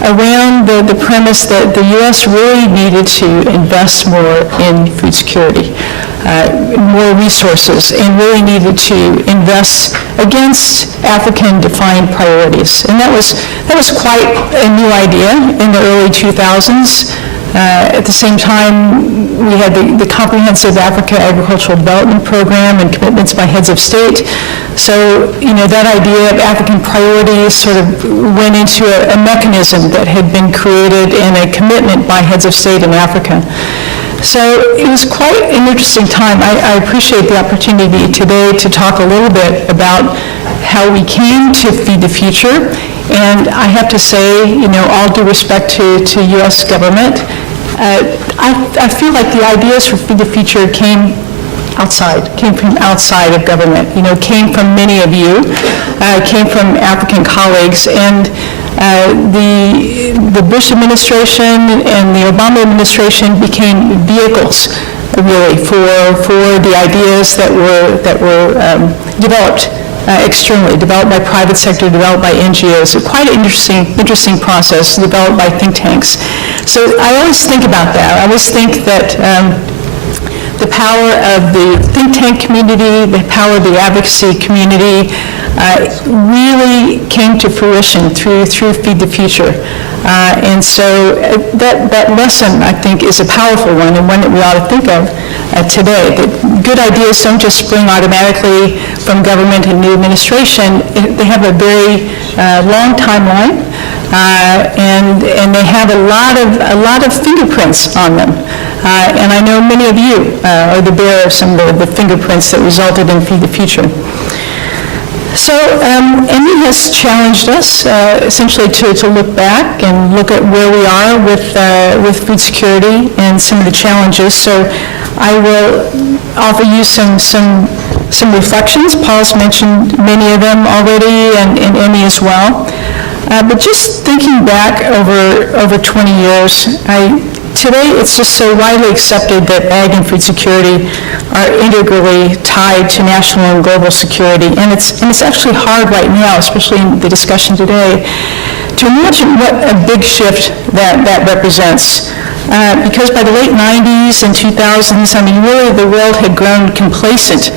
around the premise that the U.S. really needed to invest more in food security, more resources, and really needed to invest against African-defined priorities. And that was quite a new idea in the early 2000s. At the same time, we had the Comprehensive Africa Agricultural Development Program and commitments by heads of state. So, that idea of African priorities sort of went into a mechanism that had been created and a commitment by heads of state in Africa. So it was quite an interesting time. I appreciate the opportunity today to talk a little bit about how we came to Feed the Future. And I have to say, all due respect to U.S. government, I feel like the ideas for Feed the Future came from outside of government, came from many of you, came from African colleagues. And the Bush administration and the Obama administration became vehicles, really, for the ideas that were developed externally, developed by private sector, developed by NGOs. So quite an interesting process developed by think tanks. So I always think about that. I always think that the power of the think tank community, the power of the advocacy community really came to fruition through Feed the Future. And so that lesson, I think, is a powerful one, and one that we ought to think of today. That good ideas don't just spring automatically from government and new administration. They have a very long timeline, and they have a lot of fingerprints on them. And I know many of you are the bearer of some of the fingerprints that resulted in Feed the Future. So Emmy has challenged us essentially to look back and look at where we are with food security and some of the challenges. So I will offer you some reflections. Paul's mentioned many of them already, and Emmy as well. But just thinking back over 20 years, today it's just so widely accepted that ag and food security are integrally tied to national and global security, and it's actually hard right now, especially in the discussion today, to imagine what a big shift that represents. Because by the late 90s and 2000s, I mean, really the world had grown complacent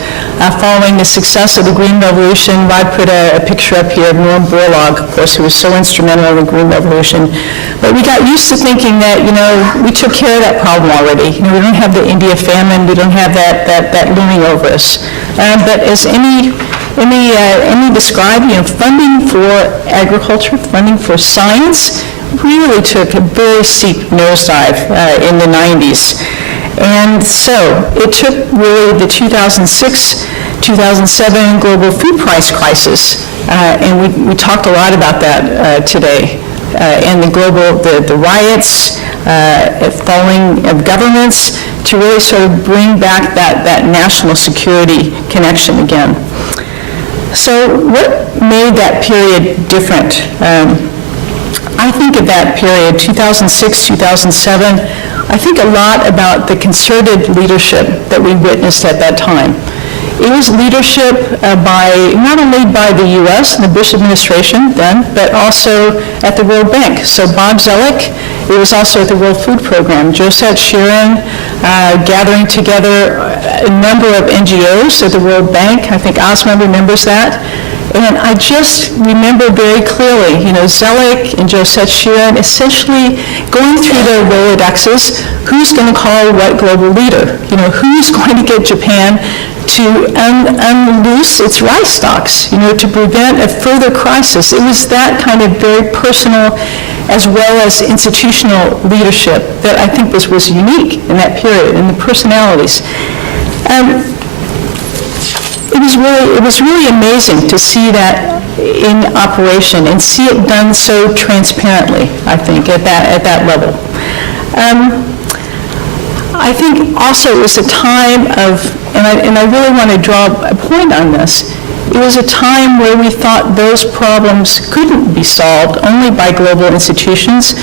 following the success of the Green Revolution. Rod put a picture up here of Norm Borlaug, of course, who was so instrumental in the Green Revolution. But we got used to thinking that, we took care of that problem already. We don't have the India famine, we don't have that looming over us. But as Emmy described, funding for agriculture, funding for science, really took a very steep nosedive in the 90s. And so it took really the 2006-2007 global food price crisis, and we talked a lot about that today, and the riots, falling of governments, to really sort of bring back that national security connection again. So what made that period different? I think of that period, 2006, 2007, I think a lot about the concerted leadership that we witnessed at that time. It was leadership not only by the U.S. and the Bush administration then, but also at the World Bank. So Bob Zoellick, it was also at the World Food Program. Josette Sheeran gathering together a number of NGOs at the World Bank. I think Ozma remembers that. And I just remember very clearly, Zoellick and Josette Sheeran essentially going through their Rolodexes, who's going to call what global leader? Who's going to get Japan to unloose its rice stocks, to prevent a further crisis. It was that kind of very personal as well as institutional leadership that I think was unique in that period, and the personalities. It was really amazing to see that in operation and see it done so transparently, I think, at that level. I think also it was a time of, and I really want to draw a point on this, it was a time where we thought those problems couldn't be solved only by global institutions,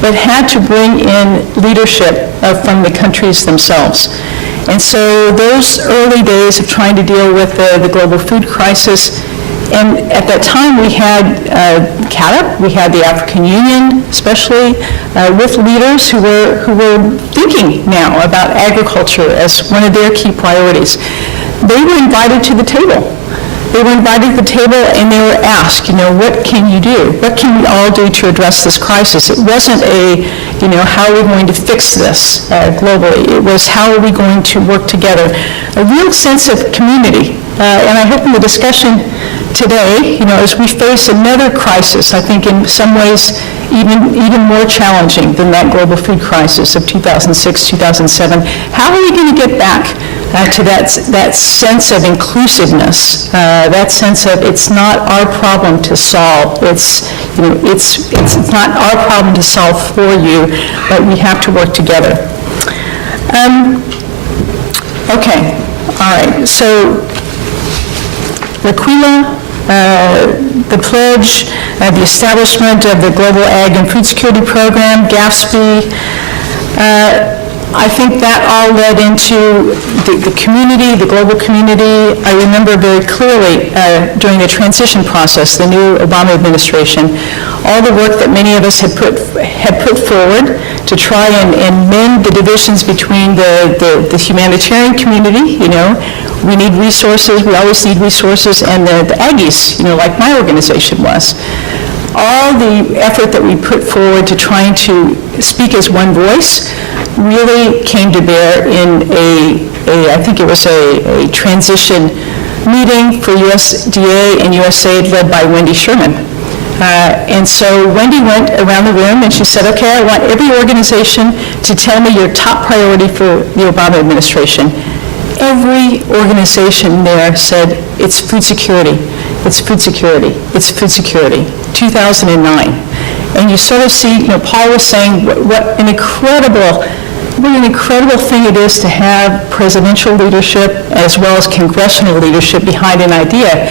but had to bring in leadership from the countries themselves. And so those early days of trying to deal with the global food crisis, and at that time we had CAATP, we had the African Union, especially with leaders who were thinking now about agriculture as one of their key priorities. They were invited to the table. They were invited to the table and they were asked, what can you do? What can we all do to address this crisis? It wasn't how are we going to fix this globally? It was how are we going to work together? A real sense of community. And I hope in the discussion today, as we face another crisis, I think in some ways even more challenging than that global food crisis of 2006, 2007, how are we going to get back to that sense of inclusiveness, that sense of it's not our problem to solve, it's not our problem to solve for you, but we have to work together. Okay, all right, so L'Aquila, the pledge, the establishment of the Global Ag and Food Security Program, GAFSP, I think that all led into the community, the global community. I remember very clearly during the transition process, the new Obama administration, all the work that many of us had put forward to try and mend the divisions between the humanitarian community, we need resources, we always need resources, and the Aggies, like my organization was. All the effort that we put forward to trying to speak as one voice really came to bear in I think it was a transition meeting for USDA and USAID led by Wendy Sherman. And so Wendy went around the room and she said, okay, I want every organization to tell me your top priority for the Obama administration. Every organization there said, it's food security, it's food security, it's food security, 2009. And you sort of see, Paul was saying what an incredible thing it is to have presidential leadership as well as congressional leadership behind an idea.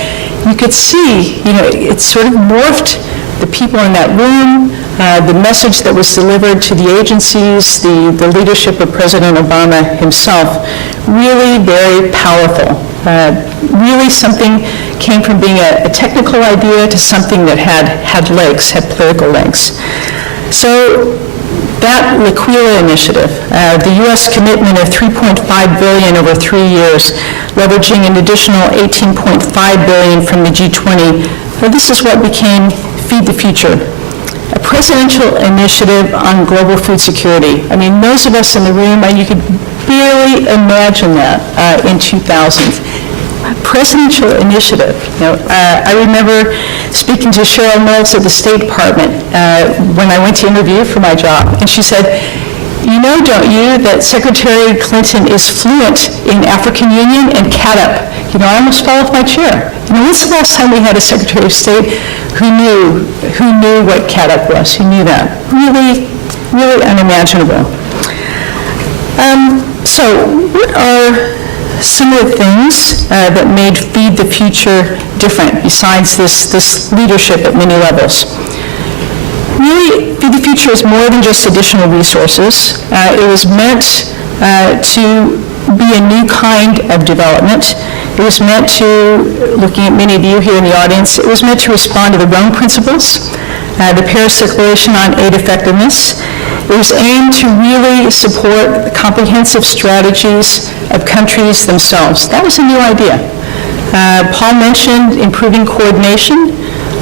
You could see, it sort of morphed the people in that room, the message that was delivered to the agencies, the leadership of President Obama himself, really very powerful. Really something came from being a technical idea to something that had legs, had political legs. So that L'Aquila initiative, the U.S. commitment of $3.5 billion over 3 years, leveraging an additional $18.5 billion from the G20, this is what became Feed the Future, a presidential initiative on global food security. I mean, those of us in the room, you could barely imagine that in 2000. Presidential initiative. I remember speaking to Cheryl Mills at the State Department when I went to interview for my job, and she said, don't you, that Secretary Clinton is fluent in African Union and CADUP? I almost fell off my chair. When's the last time we had a Secretary of State who knew what CADUP was, who knew that? Really, really unimaginable. So what are some of the things that made Feed the Future different besides this leadership at many levels? Really, Feed the Future is more than just additional resources. It was meant to be a new kind of development. It was meant to, looking at many of you here in the audience, it was meant to respond to the Rome Principles, the Paris Declaration on Aid Effectiveness. It was aimed to really support comprehensive strategies of countries themselves. That was a new idea. Paul mentioned improving coordination,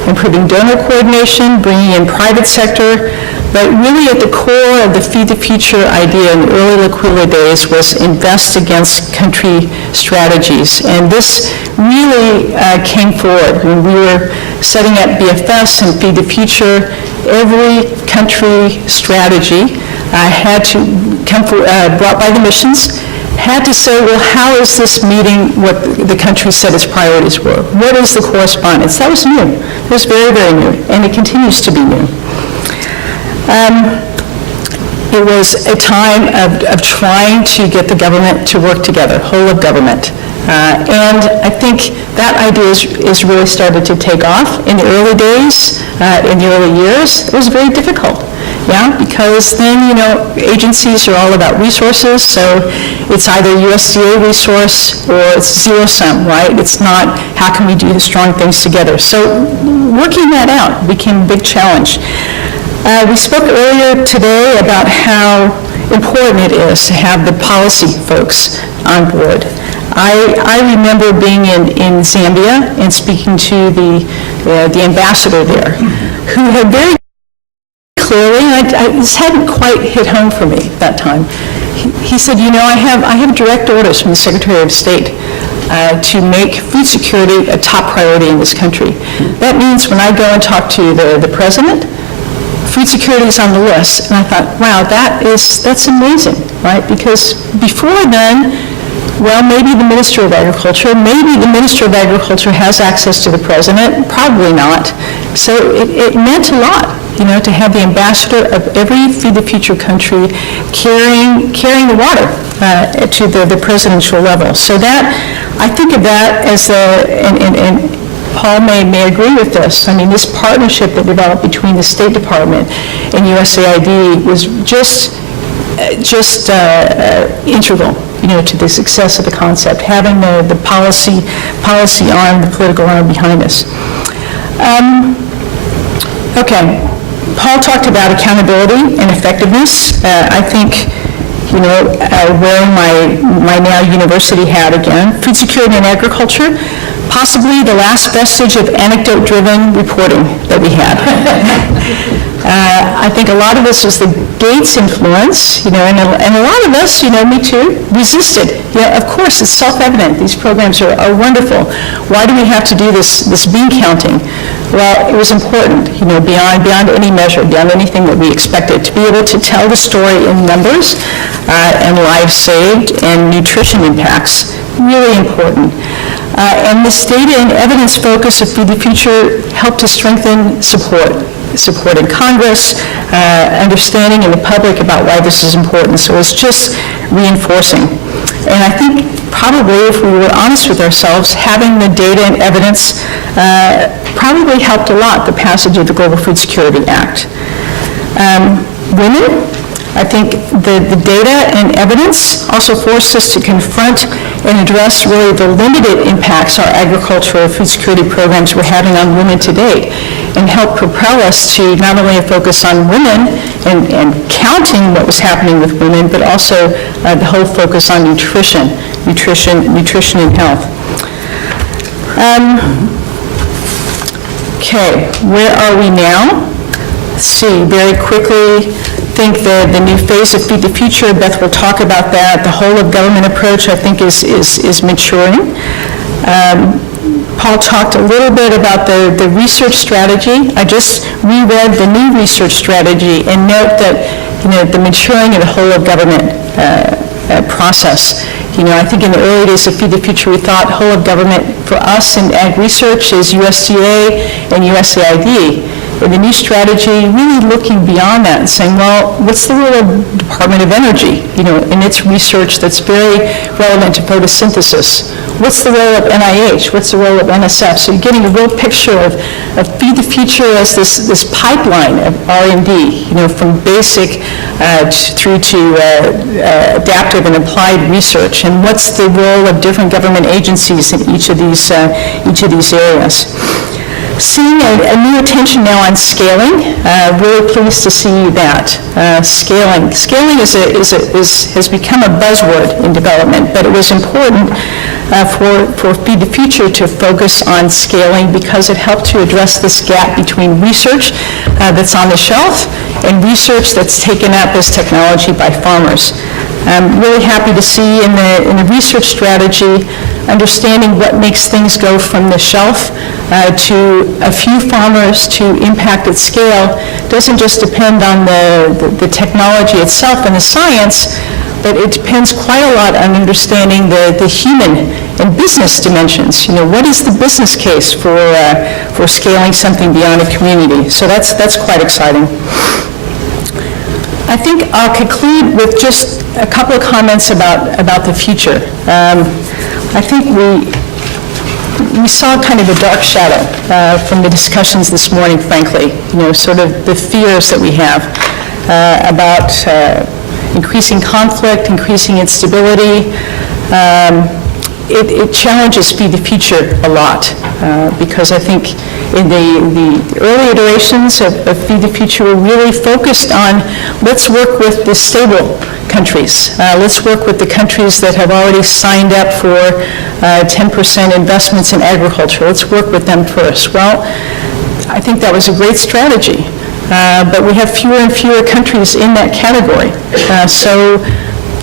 improving donor coordination, bringing in private sector, but really at the core of the Feed the Future idea in the early L'Aquila days was invest against country strategies. And this really came forward when we were setting up BFS and Feed the Future. Every country strategy had to come brought by the missions, had to say, well, how is this meeting what the country said its priorities were? What is the correspondence? That was new. It was very, very new, and it continues to be new. It was a time of trying to get the government to work together, whole of government. And I think that idea is really started to take off. In the early days, in the early years, it was very difficult. Because then, agencies are all about resources, so it's either USDA resource or it's zero sum, right? It's not how can we do the strong things together. So working that out became a big challenge. We spoke earlier today about how important it is to have the policy folks on board. I remember being in Zambia and speaking to the ambassador there, who had very clearly, this hadn't quite hit home for me at that time. He said, I have direct orders from the Secretary of State to make food security a top priority in this country. That means when I go and talk to the president, food security is on the list. And I thought, wow, that's amazing, right? Because before then, well, maybe the Minister of Agriculture, has access to the president, probably not. So it meant a lot, to have the ambassador of every Feed the Future country carrying the water to the presidential level. So that, I think of that as and Paul may agree with this. I mean, this partnership that developed between the State Department and USAID was just integral, to the success of the concept, having the policy arm, the political arm behind us. Okay, Paul talked about accountability and effectiveness. I think, wearing my now university hat again, food security and agriculture, possibly the last vestige of anecdote-driven reporting that we had. I think a lot of this was the Gates influence, and a lot of us, me too, resisted. Of course, it's self-evident. These programs are wonderful. Why do we have to do this bean counting? Well, it was important, beyond any measure, beyond anything that we expected, to be able to tell the story in numbers and lives saved and nutrition impacts. Really important. And this data and evidence focus of Feed the Future helped to strengthen support in Congress, understanding in the public about why this is important. So it's just reinforcing. And I think probably, if we were honest with ourselves, having the data and evidence probably helped a lot, the passage of the Global Food Security Act. Women, I think the data and evidence also forced us to confront and address really the limited impacts our agricultural food security programs were having on women to date, and help propel us to not only a focus on women and counting what was happening with women, but also the whole focus on nutrition and health. Okay, where are we now? Let's see, very quickly, I think the new phase of Feed the Future, Beth will talk about that. The whole of government approach, I think, is maturing. Paul talked a little bit about the research strategy. I just reread the new research strategy and note that, the maturing of the whole of government process. I think in the early days of Feed the Future, we thought whole of government for us in ag research is USDA and USAID. In the new strategy, really looking beyond that and saying, well, what's the role of Department of Energy, in its research that's very relevant to photosynthesis? What's the role of NIH? What's the role of NSF? So you're getting a real picture of Feed the Future as this pipeline of R&D, from basic through to adaptive and applied research, and what's the role of different government agencies in each of these areas. Seeing a new attention now on scaling, really pleased to see that. Scaling has become a buzzword in development, but it was important for Feed the Future to focus on scaling because it helped to address this gap between research that's on the shelf and research that's taken up as technology by farmers. I'm really happy to see in the research strategy, understanding what makes things go from the shelf to a few farmers to impact at scale doesn't just depend on the technology itself and the science, but it depends quite a lot on understanding the human and business dimensions. What is the business case for scaling something beyond a community? So that's quite exciting. I think I'll conclude with just a couple of comments about the future. I think we saw kind of a dark shadow from the discussions this morning, frankly, sort of the fears that we have about increasing conflict, increasing instability. It challenges Feed the Future a lot because I think in the early iterations of Feed the Future, we're really focused on let's work with the stable countries. Let's work with the countries that have already signed up for 10% investments in agriculture. Let's work with them first. Well, I think that was a great strategy, but we have fewer and fewer countries in that category. So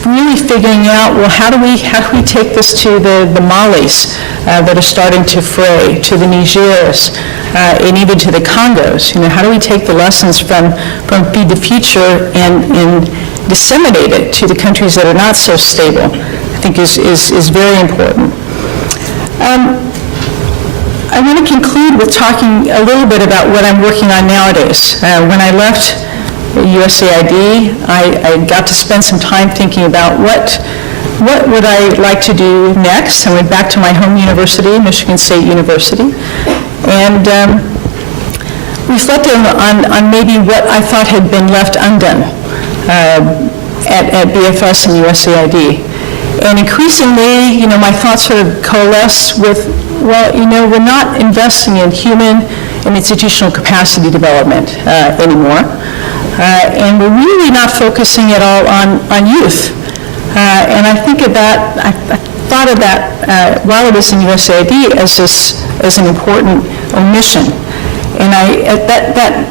really figuring out, well, how do we take this to the Malis that are starting to fray, to the Nigers, and even to the Congos? How do we take the lessons from Feed the Future and disseminate it to the countries that are not so stable? I think is very important. I want to conclude with talking a little bit about what I'm working on nowadays. When I left USAID, I got to spend some time thinking about what would I like to do next. I went back to my home university, Michigan State University, and reflected on maybe what I thought had been left undone at BFS and USAID. And increasingly, my thoughts sort of coalesce with, well, we're not investing in human and institutional capacity development anymore. And we're really not focusing at all on youth. And I think of that, I thought of that while I was in USAID as an important omission. And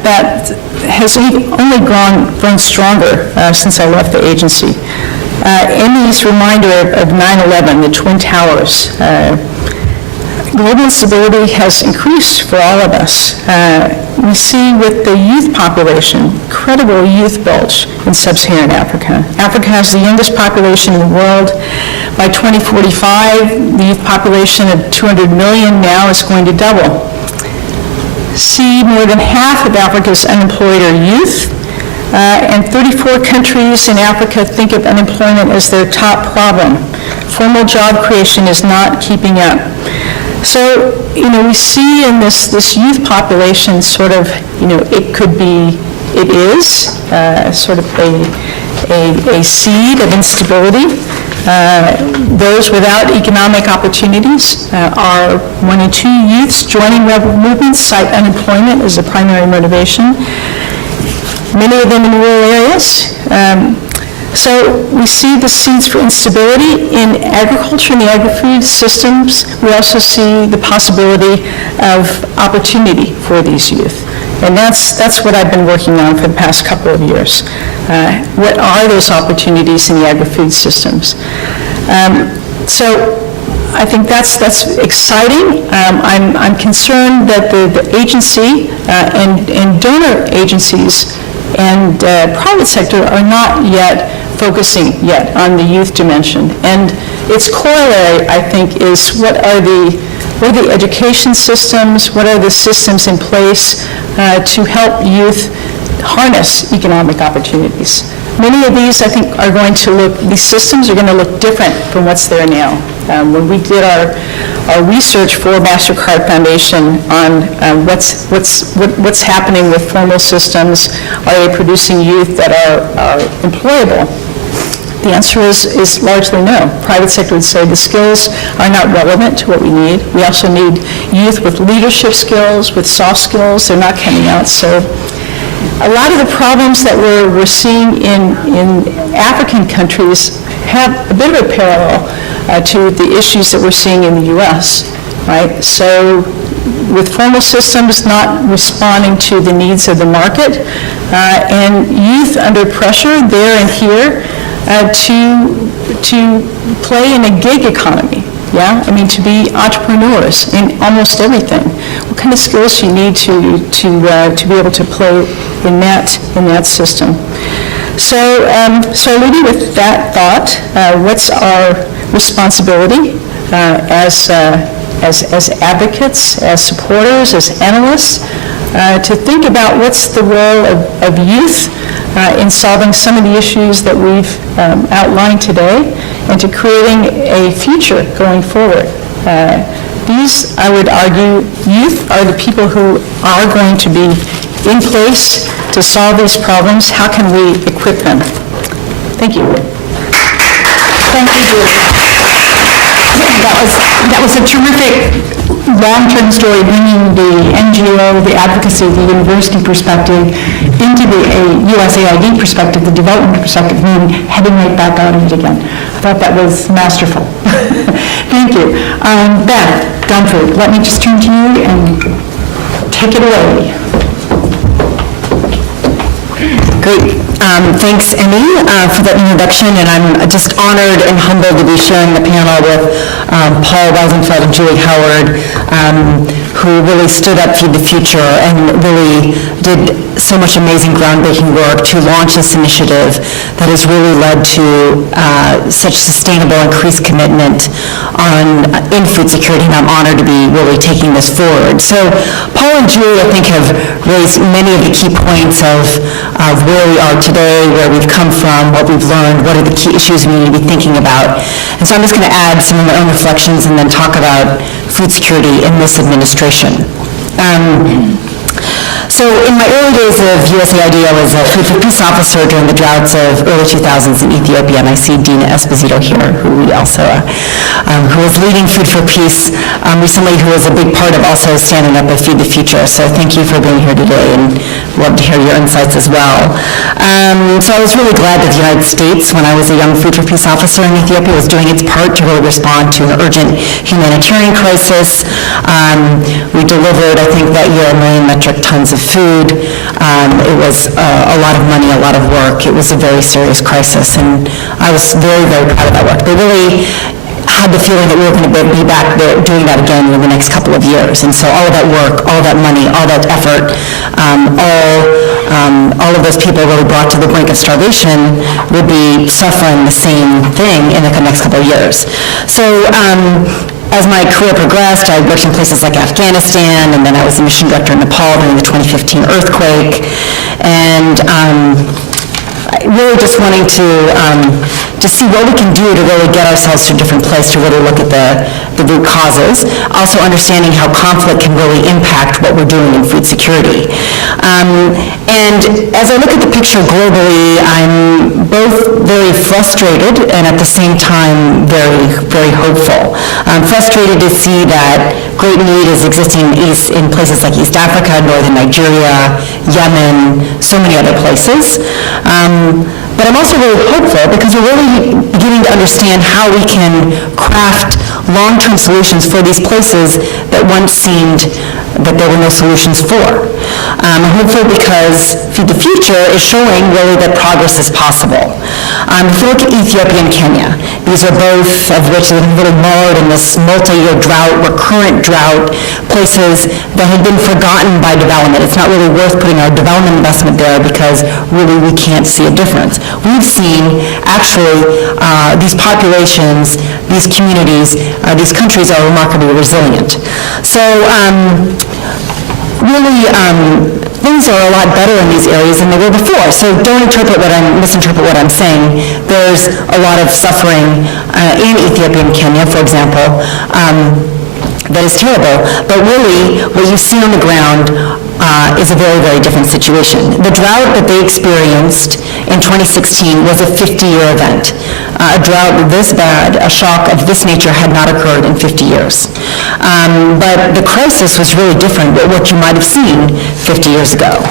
that has only grown stronger since I left the agency. Emmy's reminder of 9/11, the Twin Towers. Global instability has increased for all of us. We see with the youth population, incredible youth bulge in sub-Saharan Africa. Africa has the youngest population in the world. By 2045, the youth population of 200 million now is going to double. See, more than half of Africa's unemployed are youth, and 34 countries in Africa think of unemployment as their top problem. Formal job creation is not keeping up. So, we see in this youth population sort of, it is sort of a seed of instability. Those without economic opportunities are 1 in 2 youths joining rebel movements cite unemployment as a primary motivation. Many of them in rural areas. So we see the seeds for instability in agriculture and the agri-food systems. We also see the possibility of opportunity for these youth. And that's what I've been working on for the past couple of years. What are those opportunities in the agri-food systems? So I think that's exciting. I'm concerned that the agency and donor agencies and private sector are not yet focusing yet on the youth dimension. And its corollary, I think, is what are the education systems, what are the systems in place to help youth harness economic opportunities. Many of these, I think, are going to look, these systems are going to look different from what's there now. When we did our research for MasterCard Foundation on what's happening with formal systems, are they producing youth that are employable? The answer is largely no. Private sector would say the skills are not relevant to what we need. We also need youth with leadership skills, with soft skills. They're not coming out. So a lot of the problems that we're seeing in African countries have a bit of a parallel to the issues that we're seeing in the U.S., right? So with formal systems not responding to the needs of the market, and youth under pressure there and here to play in a gig economy, yeah? I mean, to be entrepreneurs in almost everything. What kind of skills do you need to be able to play in that system? So leading with that thought, what's our responsibility as advocates, as supporters, as analysts, to think about what's the role of youth in solving some of the issues that we've outlined today, and to creating a future going forward. These, I would argue, youth are the people who are going to be in place to solve these problems. How can we equip them? Thank you. Thank you, Julie. That was a terrific long-term story, bringing the NGO, the advocacy, the university perspective into the USAID perspective, the development perspective, and then heading right back out of it again. I thought that was masterful. Thank you. Beth, Dunford, let me just turn to you and take it away. Great. Thanks, Emmy, for that introduction, and I'm just honored and humbled to be sharing the panel with Paul Weisenfeld and Julie Howard, who really stood up for the future and really did so much amazing groundbreaking work to launch this initiative that has really led to such sustainable increased commitment in food security, and I'm honored to be really taking this forward. So Paul and Julie, I think, have raised many of the key points of where we are today, where we've come from, what we've learned, what are the key issues we need to be thinking about. And so I'm just going to add some of my own reflections and then talk about food security in this administration. So in my early days of USAID, I was a Food for Peace officer during the droughts of early 2000s in Ethiopia, and I see Dina Esposito here, who we also, who is leading Food for Peace recently, who was a big part of also standing up with Feed the Future. So thank you for being here today, and love to hear your insights as well. So I was really glad that the United States, when I was a young Food for Peace officer in Ethiopia, was doing its part to really respond to an urgent humanitarian crisis. We delivered, I think, that year 1 million metric tons of food. It was a lot of money, a lot of work. It was a very serious crisis, and I was very, very proud of that work. They really had the feeling that we were going to be back there doing that again in the next couple of years. And so all of that work, all that money, all that effort, all of those people really brought to the brink of starvation would be suffering the same thing in the next couple of years. So as my career progressed, I worked in places like Afghanistan, and then I was the mission director in Nepal during the 2015 earthquake, and really just wanting to see what we can do to really get ourselves to a different place, to really look at the root causes, also understanding how conflict can really impact what we're doing in food security. And as I look at the picture globally, I'm both very frustrated and at the same time very, very hopeful. I'm frustrated to see that great need is existing in places like East Africa, northern Nigeria, Yemen, so many other places. But I'm also really hopeful because we're really beginning to understand how we can craft long-term solutions for these places that once seemed that there were no solutions for. I'm hopeful because Feed the Future is showing really that progress is possible. If you look at Ethiopia and Kenya, these are both of which have been really marred in this multi-year drought, recurrent drought, places that had been forgotten by development. It's not really worth putting our development investment there because really we can't see a difference. We've seen actually these populations, these communities, these countries are remarkably resilient. So really, things are a lot better in these areas than they were before. So don't misinterpret what I'm saying. There's a lot of suffering in Ethiopia and Kenya, for example, that is terrible. But really, what you see on the ground is a very, very different situation. The drought that they experienced in 2016 was a 50-year event. A drought this bad, a shock of this nature had not occurred in 50 years. But the crisis was really different than what you might have seen 50 years ago.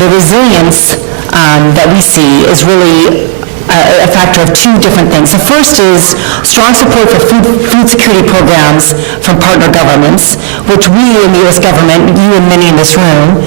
The resilience that we see is really a factor of two different things. The first is strong support for food security programs from partner governments, which we in the U.S. government, you and many in this room,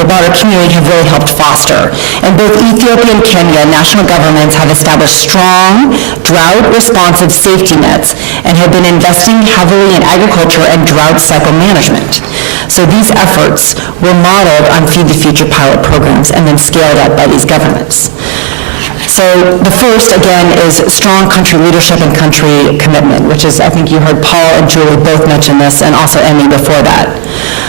the broader community have really helped foster. And both Ethiopia and Kenya, national governments have established strong, drought-responsive safety nets and have been investing heavily in agriculture and drought cycle management. So these efforts were modeled on Feed the Future pilot programs and then scaled up by these governments. So the first, again, is strong country leadership and country commitment, which is, I think you heard Paul and Julie both mention this, and also Emmy before that.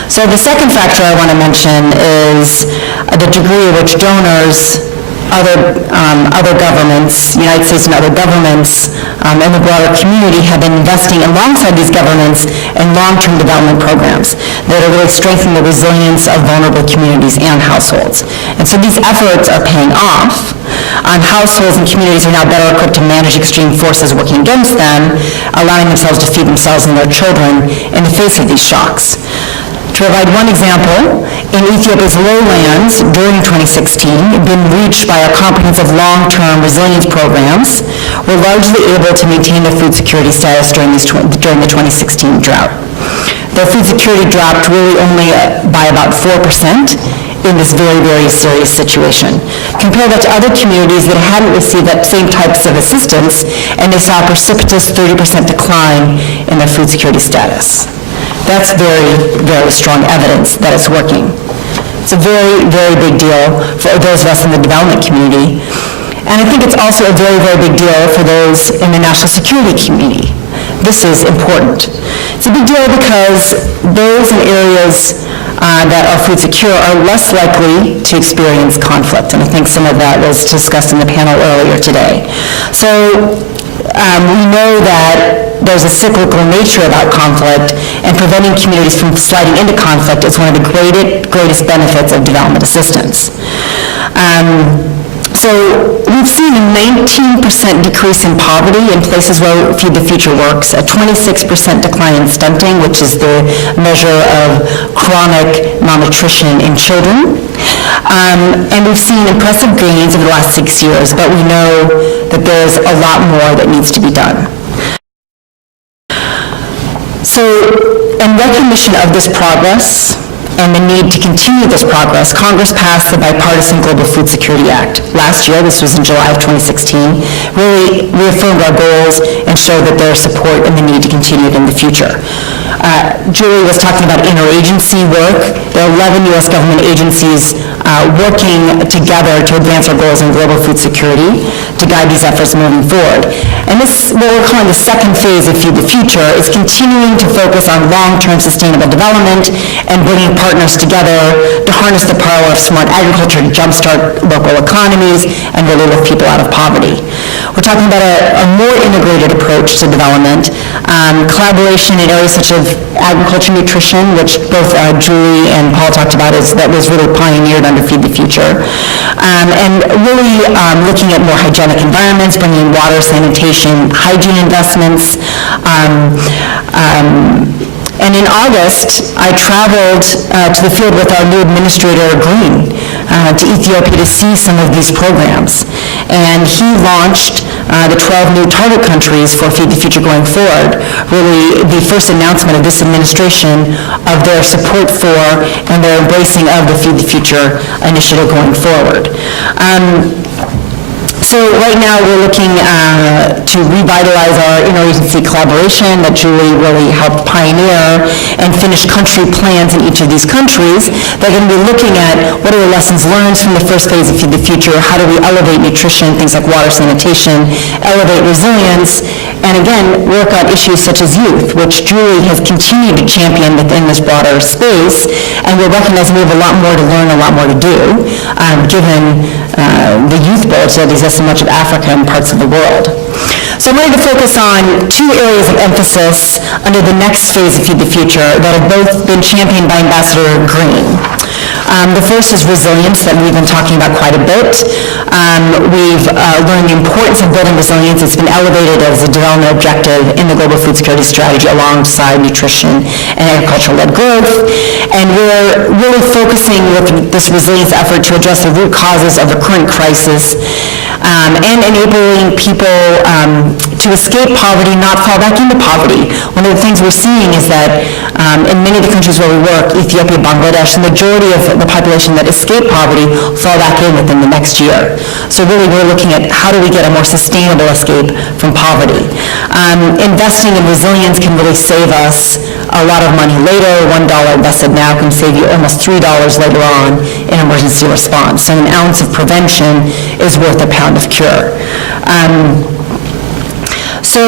So the second factor I want to mention is the degree to which donors, other governments, United States and other governments, and the broader community have been investing alongside these governments in long-term development programs that are really strengthening the resilience of vulnerable communities and households. And so these efforts are paying off. Households and communities are now better equipped to manage extreme forces working against them, allowing themselves to feed themselves and their children in the face of these shocks. To provide one example, in Ethiopia's lowlands during 2016, been reached by our comprehensive long-term resilience programs, were largely able to maintain their food security status during the 2016 drought. Their food security dropped really only by about 4% in this very, very serious situation. Compare that to other communities that hadn't received that same types of assistance, and they saw a precipitous 30% decline in their food security status. That's very, very strong evidence that it's working. It's a very, very big deal for those of us in the development community. And I think it's also a very, very big deal for those in the national security community. This is important. It's a big deal because those in areas that are food secure are less likely to experience conflict. And I think some of that was discussed in the panel earlier today. So we know that there's a cyclical nature about conflict, and preventing communities from sliding into conflict is one of the greatest benefits of development assistance. So we've seen a 19% decrease in poverty in places where Feed the Future works, a 26% decline in stunting, which is the measure of chronic malnutrition in children. And we've seen impressive gains over the last 6 years, but we know that there's a lot more that needs to be done. So, in recognition of this progress and the need to continue this progress, Congress passed the Bipartisan Global Food Security Act. Last year, this was in July of 2016, really reaffirmed our goals and showed that there's support and the need to continue it in the future. Julie was talking about interagency work. There are 11 U.S. government agencies working together to advance our goals in global food security to guide these efforts moving forward. And this, what we're calling the second phase of Feed the Future, is continuing to focus on long-term sustainable development and bringing partners together to harness the power of smart agriculture to jumpstart local economies and really lift people out of poverty. We're talking about a more integrated approach to development, collaboration in areas such as agriculture nutrition, which both Julie and Paul talked about, that was really pioneered under Feed the Future, and really looking at more hygienic environments, bringing water, sanitation, hygiene investments. And in August, I traveled to the field with our new administrator, Green, to Ethiopia to see some of these programs. And he launched the 12 new target countries for Feed the Future going forward, really the first announcement of this administration of their support for and their embracing of the Feed the Future initiative going forward. So right now we're looking to revitalize our interagency collaboration that Julie really helped pioneer and finish country plans in each of these countries. They're going to be looking at what are the lessons learned from the first phase of Feed the Future, how do we elevate nutrition, things like water, sanitation, elevate resilience, and again, work on issues such as youth, which Julie has continued to champion within this broader space, and we're recognizing we have a lot more to learn, a lot more to do, given the youth bulge that exists in much of Africa and parts of the world. So I'm going to focus on two areas of emphasis under the next phase of Feed the Future that have both been championed by Ambassador Green. The first is resilience that we've been talking about quite a bit. We've learned the importance of building resilience. It's been elevated as a development objective in the Global Food Security Strategy alongside nutrition and agricultural-led growth. And we're really focusing with this resilience effort to address the root causes of the current crisis and enabling people to escape poverty, not fall back into poverty. One of the things we're seeing is that in many of the countries where we work, Ethiopia, Bangladesh, the majority of the population that escape poverty fall back in within the next year. So really we're looking at how do we get a more sustainable escape from poverty. Investing in resilience can really save us a lot of money later. $1 invested now can save you almost $3 later on in emergency response. So an ounce of prevention is worth a pound of cure. So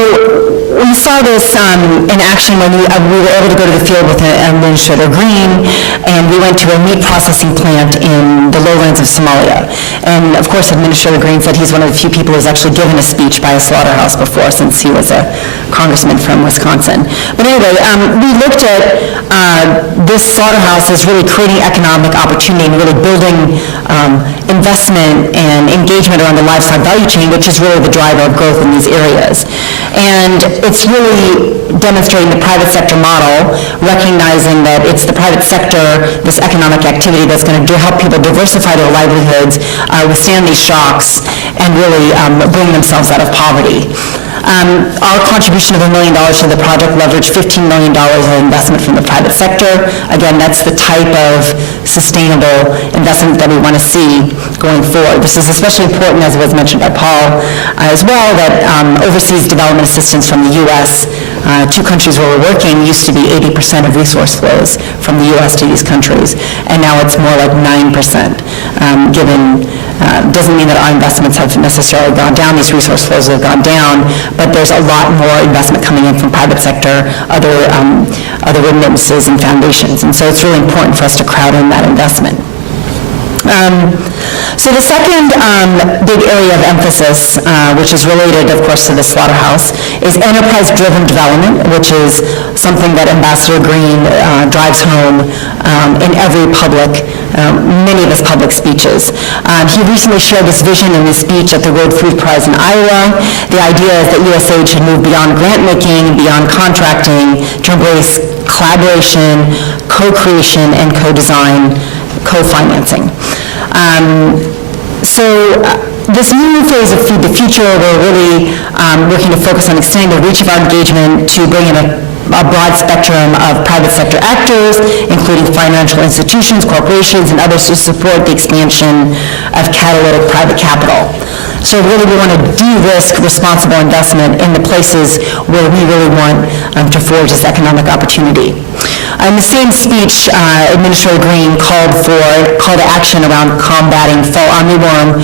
we saw this in action when we were able to go to the field with Administrator Green, and we went to a meat processing plant in the lowlands of Somalia. And of course, Administrator Green said he's one of the few people who's actually given a speech by a slaughterhouse before, since he was a congressman from Wisconsin. But anyway, we looked at this slaughterhouse as really creating economic opportunity and really building investment and engagement around the livestock value chain, which is really the driver of growth in these areas. And it's really demonstrating the private sector model, recognizing that it's the private sector, this economic activity, that's going to help people diversify their livelihoods, withstand these shocks, and really bring themselves out of poverty. Our contribution of $1 million to the project leveraged $15 million of investment from the private sector. Again, that's the type of sustainable investment that we want to see going forward. This is especially important, as was mentioned by Paul as well, that overseas development assistance from the U.S., two countries where we're working, used to be 80% of resource flows from the U.S. to these countries, and now it's more like 9%, doesn't mean that our investments have necessarily gone down. These resource flows have gone down, but there's a lot more investment coming in from private sector, other remittances and foundations, and so it's really important for us to crowd in that investment. So the second big area of emphasis, which is related, of course, to the slaughterhouse, is enterprise-driven development, which is something that Ambassador Green drives home in every many of his public speeches. He recently shared this vision in his speech at the World Food Prize in Iowa. The idea is that USAID should move beyond grant-making, beyond contracting, to embrace collaboration, co-creation, and co-design, co-financing. This new phase of Feed the Future, we're really working to focus on extending the reach of our engagement to bring in a broad spectrum of private sector actors, including financial institutions, corporations, and others to support the expansion of catalytic private capital. So really we want to de-risk responsible investment in the places where we really want to forge this economic opportunity. In the same speech, Administrator Green called to action around combating fall armyworm,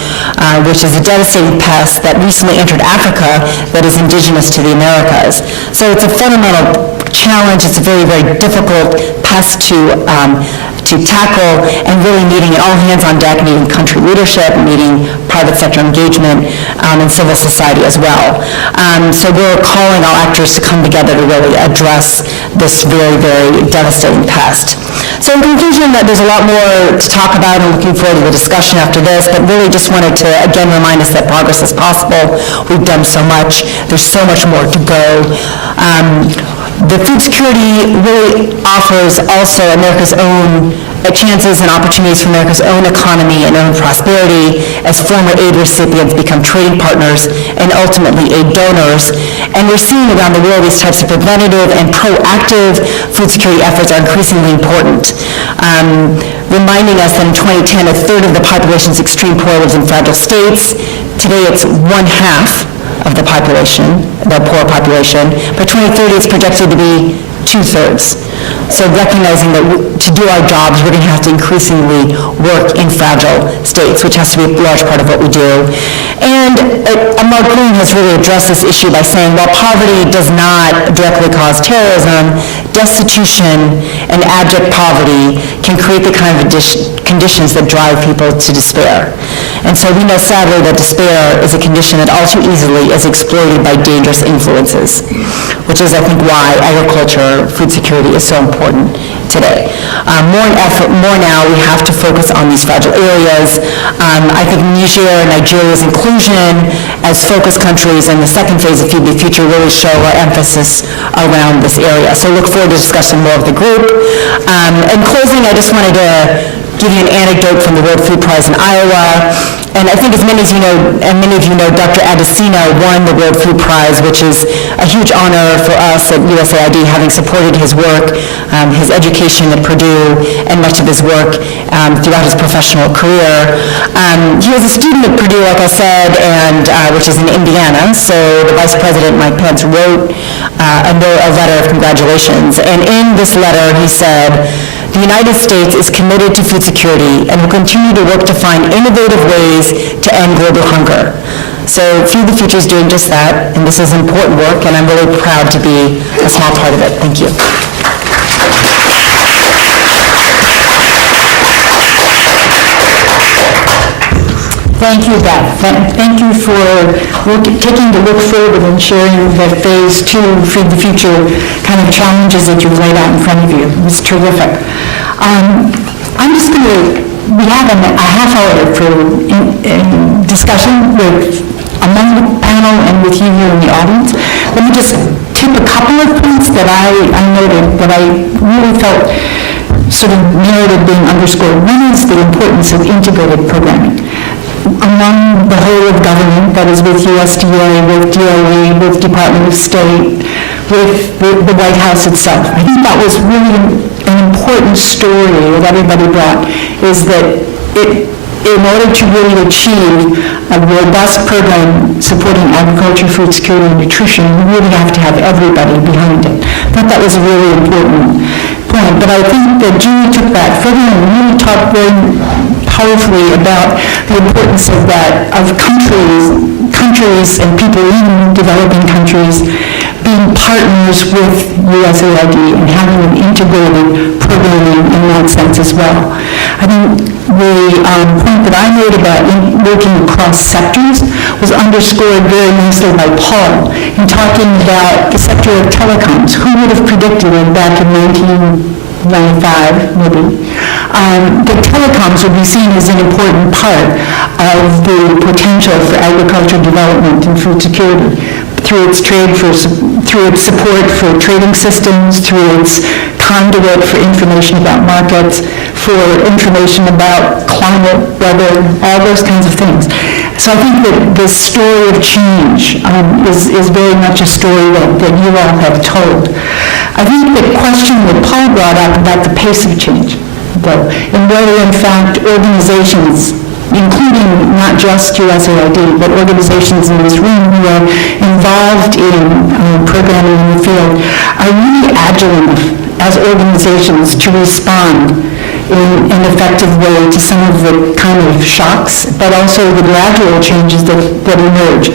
which is a devastating pest that recently entered Africa that is indigenous to the Americas. So it's a fundamental challenge. It's a very, very difficult pest to tackle, and really needing an all-hands-on deck, needing country leadership, needing private sector engagement, and civil society as well. So we're calling all actors to come together to really address this very, very devastating pest. So in conclusion, there's a lot more to talk about, and looking forward to the discussion after this, but really just wanted to again remind us that progress is possible. We've done so much. There's so much more to go. The food security really offers also America's own chances and opportunities for America's own economy and own prosperity as former aid recipients become trading partners and ultimately aid donors. And we're seeing around the world these types of preventative and proactive food security efforts are increasingly important. Reminding us that in 2010, a third of the population's extreme poor lives in fragile states. Today it's 1/2 of the population, the poor population. By 2030, it's projected to be 2/3. So recognizing that to do our jobs, we're going to have to increasingly work in fragile states, which has to be a large part of what we do. And Mark Green has really addressed this issue by saying, while poverty does not directly cause terrorism, destitution and abject poverty can create the kind of conditions that drive people to despair. And so we know sadly that despair is a condition that all too easily is exploited by dangerous influences, which is, I think, why agriculture, food security is so important today. More now, we have to focus on these fragile areas. I think Nigeria's inclusion as focus countries in the second phase of Feed the Future really show our emphasis around this area. So look forward to discussing more of the group. In closing, I just wanted to give you an anecdote from the World Food Prize in Iowa. And I think as many of you know, Dr. Adesina won the World Food Prize, which is a huge honor for us at USAID, having supported his work, his education at Purdue, and much of his work throughout his professional career. He was a student at Purdue, like I said, and which is in Indiana. So the Vice President, Mike Pence, wrote a letter of congratulations. And in this letter, he said, "The United States is committed to food security and will continue to work to find innovative ways to end global hunger." So Feed the Future is doing just that, and this is important work, and I'm really proud to be a small part of it. Thank you. Thank you, Beth. Thank you for taking the look forward and sharing the Phase 2 Feed the Future kind of challenges that you've laid out in front of you. It was terrific. I'm just going to, we have a half hour for discussion among the panel and with you here in the audience. Let me just tip a couple of points that I noted that I really felt sort of narrative being underscored. One is the importance of integrated programming among the whole of government, that is with USDA, with DOE, with Department of State, with the White House itself. I think that was really an important story that everybody brought, is that in order to really achieve a robust program supporting agriculture, food security, and nutrition, you really have to have everybody behind it. I thought that was a really important point. But I think that Julie took that further and really talked very powerfully about the importance of that, of countries and people in developing countries being partners with USAID and having an integrated programming in that sense as well. I think the point that I made about working across sectors was underscored very nicely by Paul in talking about the sector of telecoms. Who would have predicted it back in 1995, maybe, that telecoms would be seen as an important part of the potential for agricultural development and food security through its through its support for trading systems, through its conduit for information about markets, for information about climate, weather, all those kinds of things. So I think that the story of change is very much a story that you all have told. I think the question that Paul brought up about the pace of change, though, and whether in fact organizations, including not just USAID, but organizations in this room who are involved in programming in the field, are really agile enough as organizations to respond in an effective way to some of the kind of shocks, but also the gradual changes that emerge.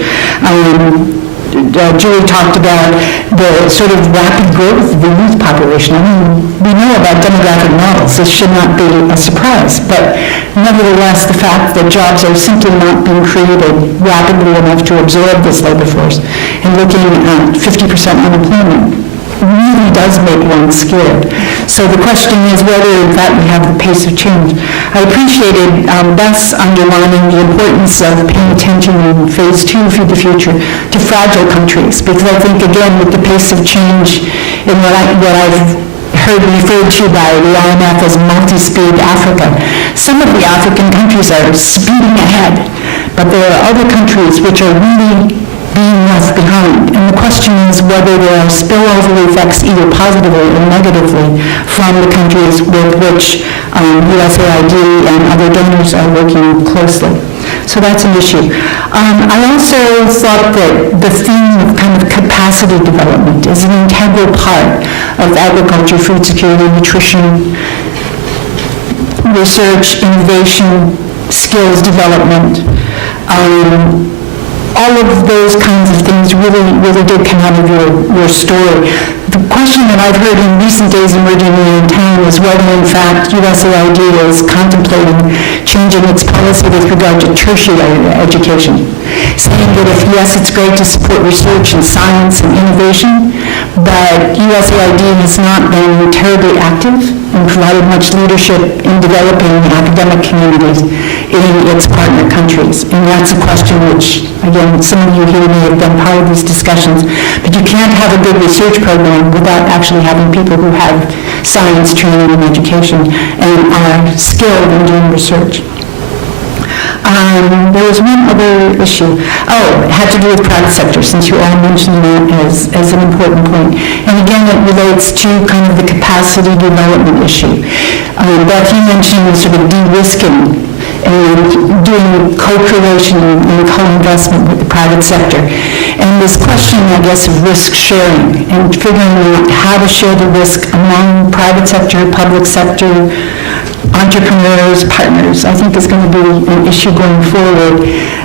Julie talked about the sort of rapid growth of the youth population. I mean, we know about demographic models. This should not be a surprise, but nevertheless, the fact that jobs are simply not being created rapidly enough to absorb this labor force, and looking at 50% unemployment really does make one scared. So the question is whether, in fact, we have the pace of change. I appreciated Beth's underlining the importance of paying attention in phase 2, Feed the Future, to fragile countries, because I think, again, with the pace of change in what I've heard referred to by the IMF as multi-speed Africa, some of the African countries are speeding ahead, but there are other countries which are really being left behind. And the question is whether there are spillover effects, either positively or negatively, from the countries with which USAID and other donors are working closely. So that's an issue. I also thought that the theme of kind of capacity development is an integral part of agriculture, food security, nutrition, research, innovation, skills development. All of those kinds of things really did come out of your story. The question that I've heard in recent days emerging in town is whether, in fact, USAID is contemplating changing its policy with regard to tertiary education, saying that if, yes, it's great to support research and science and innovation, but USAID has not been terribly active and provided much leadership in developing academic communities in its partner countries. And that's a question which, again, some of you here may have been part of these discussions, but you can't have a good research program without actually having people who have science training and education and are skilled in doing research. There was one other issue. It had to do with private sector, since you all mentioned that as an important point. And again, it relates to kind of the capacity development issue. Beth, you mentioned sort of de-risking and doing co-creation and co-investment with the private sector. And this question, I guess, of risk sharing and figuring out how to share the risk among private sector, public sector, entrepreneurs, partners, I think is going to be an issue going forward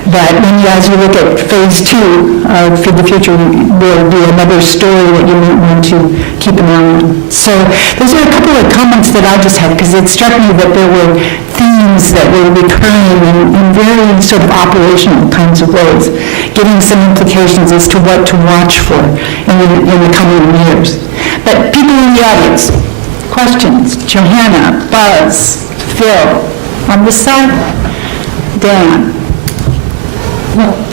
that as you look at phase 2 of Feed the Future, will be another story that you might want to keep an eye on. So those are a couple of comments that I just had, because it struck me that there were themes that were recurring in very sort of operational kinds of ways, giving some implications as to what to watch for in the coming years. But people in the audience, questions? Johanna, Buzz, Phil, on this side, Dan.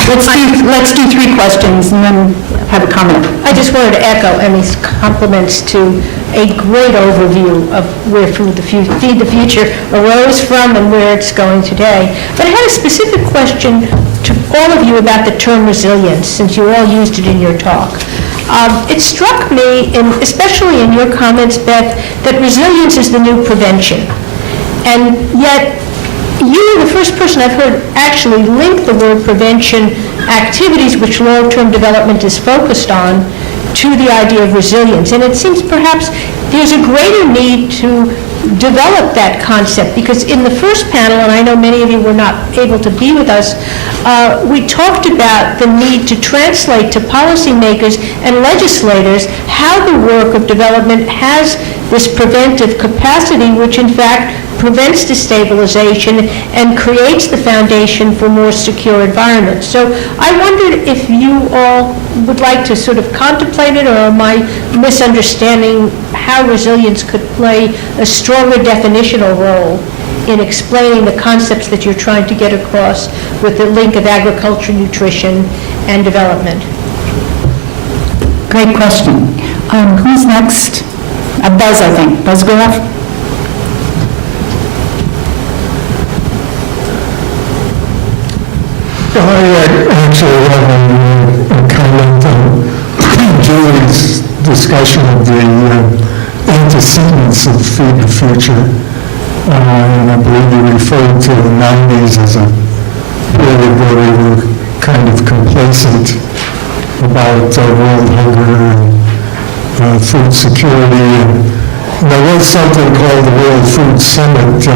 Let's do 3 questions and then have a comment. I just wanted to echo Emmy's compliments to a great overview of where Feed the Future arose from and where it's going today. But I had a specific question to all of you about the term resilience, since you all used it in your talk. It struck me, especially in your comments, Beth, that resilience is the new prevention. And yet, you are the first person I've heard actually link the word prevention activities, which long-term development is focused on, to the idea of resilience. And it seems perhaps there's a greater need to develop that concept? Because in the first panel, and I know many of you were not able to be with us, we talked about the need to translate to policymakers and legislators how the work of development has this preventive capacity, which in fact prevents destabilization and creates the foundation for more secure environments. So I wondered if you all would like to sort of contemplate it, or am I misunderstanding how resilience could play a stronger definitional role in explaining the concepts that you're trying to get across with the link of agriculture, nutrition, and development? Great question. Who's next? Buzz, I think. Buzz Goroff? I actually have a comment on Julie's discussion of the antecedents of Feed the Future. And I believe you referred to the 90s as a period where we were kind of complacent about world hunger and food security. And there was something called the World Food Summit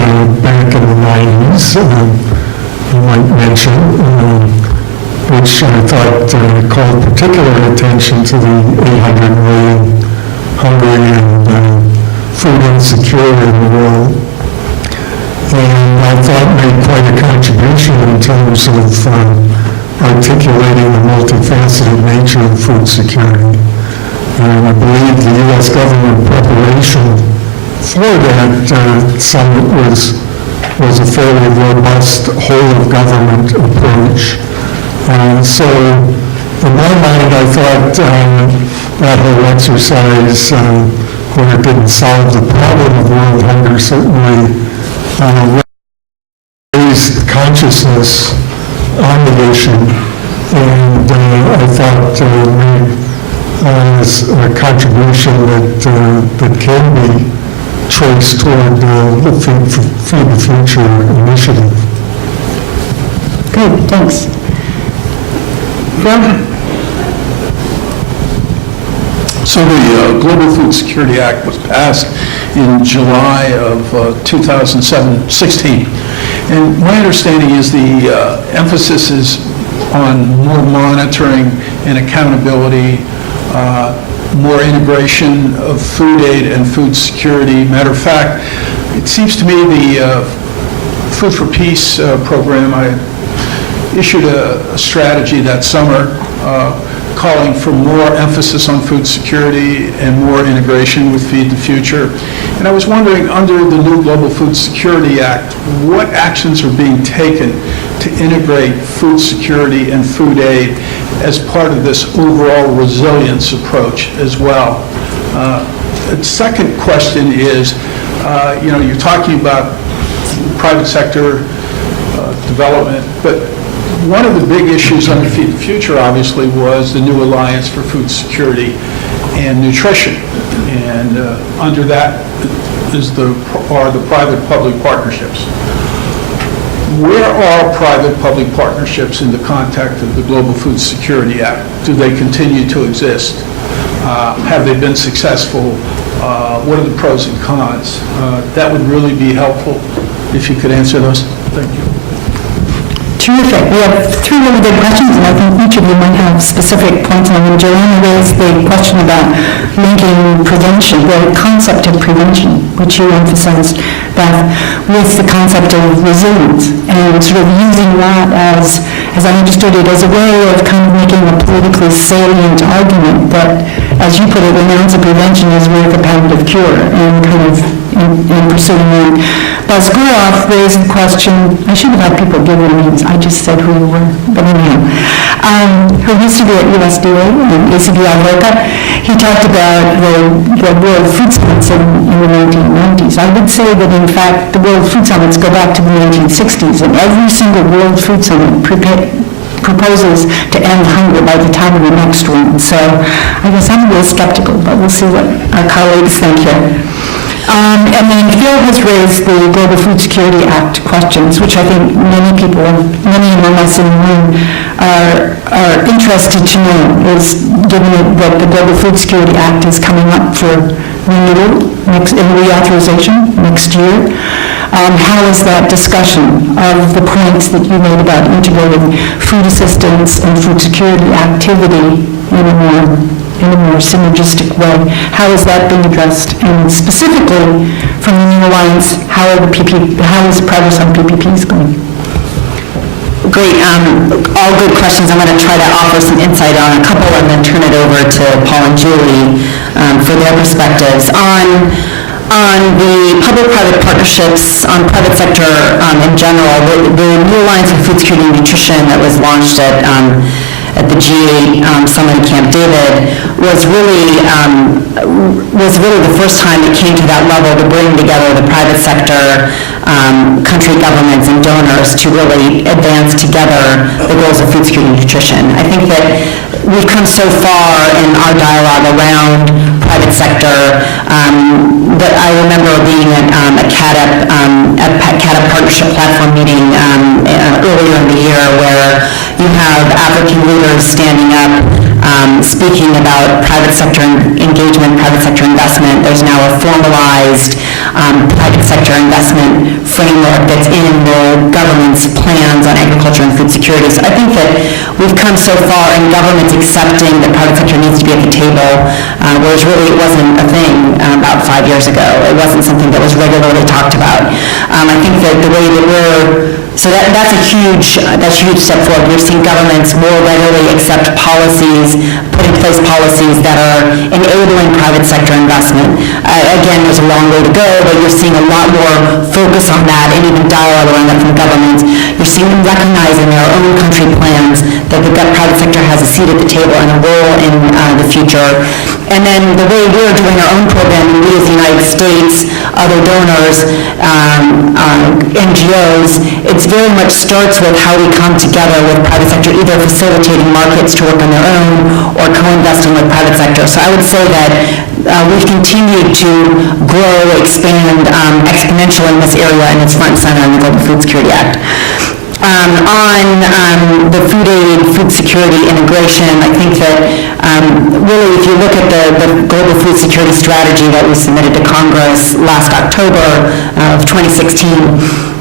back in the 90s. You might mention, which I thought called particular attention to the 800 million hungry and food insecure in the world. And I thought made quite a contribution in terms of articulating the multifaceted nature of food security. And I believe the U.S. government preparation for that summit was a fairly robust whole-of-government approach. So in my mind, I thought that whole exercise, where it didn't solve the problem of world hunger, certainly raised consciousness on the issue, and I thought made a contribution that can be traced toward the Feed the Future initiative. Good, thanks. Phil? So the Global Food Security Act was passed in July of 2016. And my understanding is the emphasis is on more monitoring and accountability, more integration of food aid and food security. Matter of fact, it seems to me the Food for Peace program, I issued a strategy that summer calling for more emphasis on food security and more integration with Feed the Future. And I was wondering, under the new Global Food Security Act, what actions are being taken to integrate food security and food aid as part of this overall resilience approach as well? The second question is, you're talking about private sector development, but one of the big issues under Feed the Future, obviously, was the new Alliance for Food Security and Nutrition. And under that are the private-public partnerships. Where are private-public partnerships in the context of the Global Food Security Act? Do they continue to exist? Have they been successful? What are the pros and cons? That would really be helpful if you could answer those. Thank you. Terrific. We have three really good questions, and I think each of you might have specific points on them. Joanne raised the question about linking prevention, the concept of prevention, which you emphasized, Beth, with the concept of resilience, and sort of using that as I understood it, as a way of kind of making a politically salient argument that, as you put it, an ounce of prevention is worth a pound of cure, and kind of in pursuing that. Buzz Goroff raised the question, I should have had people give their names, I just said who you were, but anyhow. Who used to be at USDA and ACDI LOCA, he talked about the World Food Summits in the 1990s. I would say that, in fact, the World Food Summits go back to the 1960s, and every single World Food Summit proposes to end hunger by the time of the next one. So I guess I'm a little skeptical, but we'll see what our colleagues think here. And then Phil has raised the Global Food Security Act questions, which I think many people, many among us in the room are interested to know, is given that the Global Food Security Act is coming up for renewal and reauthorization next year. How is that discussion of the points that you made about integrating food assistance and food security activity in a more synergistic way? How is that being addressed? And specifically, from the New Alliance, how is progress on PPPs going? Great, all good questions. I'm going to try to offer some insight on a couple and then turn it over to Paul and Julie for their perspectives. On the public-private partnerships, on private sector in general, the New Alliance for Food Security and Nutrition that was launched at the G8 Summit in Camp David was really the first time it came to that level to bring together the private sector, country governments and donors to really advance together the goals of food security and nutrition. I think that we've come so far in our dialogue around private sector that I remember being at a CADP partnership platform meeting earlier in the year where you have African leaders standing up speaking about private sector engagement, private sector investment. There's now a formalized private sector investment framework that's in the government's plans on agriculture and food security. So I think that we've come so far in governments accepting that private sector needs to be at the table, whereas really it wasn't a thing about 5 years ago. It wasn't something that was regularly talked about. I think that the way that that's a huge step forward. We've seen governments more readily accept policies, put in place policies that are enabling private sector investment. Again, there's a long way to go, but you're seeing a lot more focus on that and even dialogue around that from governments. You're seeing them recognize in their own country plans that the private sector has a seat at the table and a role in the future. And then the way we're doing our own program, we as the United States, other donors, NGOs, it very much starts with how we come together with private sector, either facilitating markets to work on their own or co-investing with private sector. So I would say that we've continued to grow, expand exponentially in this area, and it's front and center in the Global Food Security Act. On the food aid, food security integration, I think that really if you look at the Global Food Security Strategy that was submitted to Congress last October of 2016,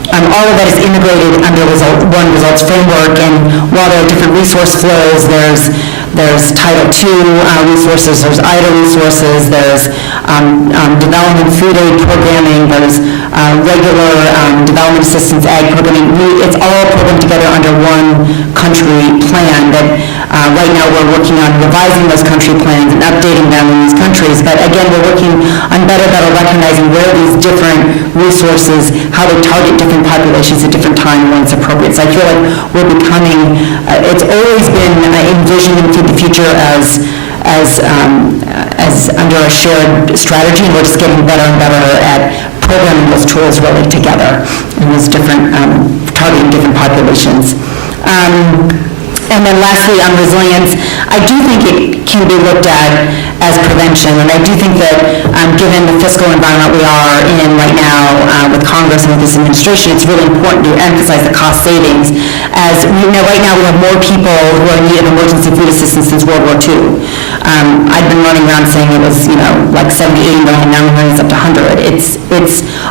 all of that is integrated under one results framework, and while there are different resource flows, there's Title II resources, there's IDA resources, there's development food aid programming, there's regular development assistance ag programming. It's all programmed together under one country plan that right now we're working on revising those country plans and updating them in these countries. But again, we're working on better recognizing where these different resources, how they target different populations at different times when it's appropriate. So I feel like we're becoming, it's always been envisioned into the future as under a shared strategy, and we're just getting better and better at programming those tools really together in those different, targeting different populations. And then lastly, on resilience, I do think it can be looked at as prevention, and I do think that given the fiscal environment we are in right now with Congress and with this administration, it's really important to emphasize the cost savings. As we know, right now we have more people who are in need of emergency food assistance since World War II. I've been running around saying it was, like 70, 80 million, now we're running up to 100. It's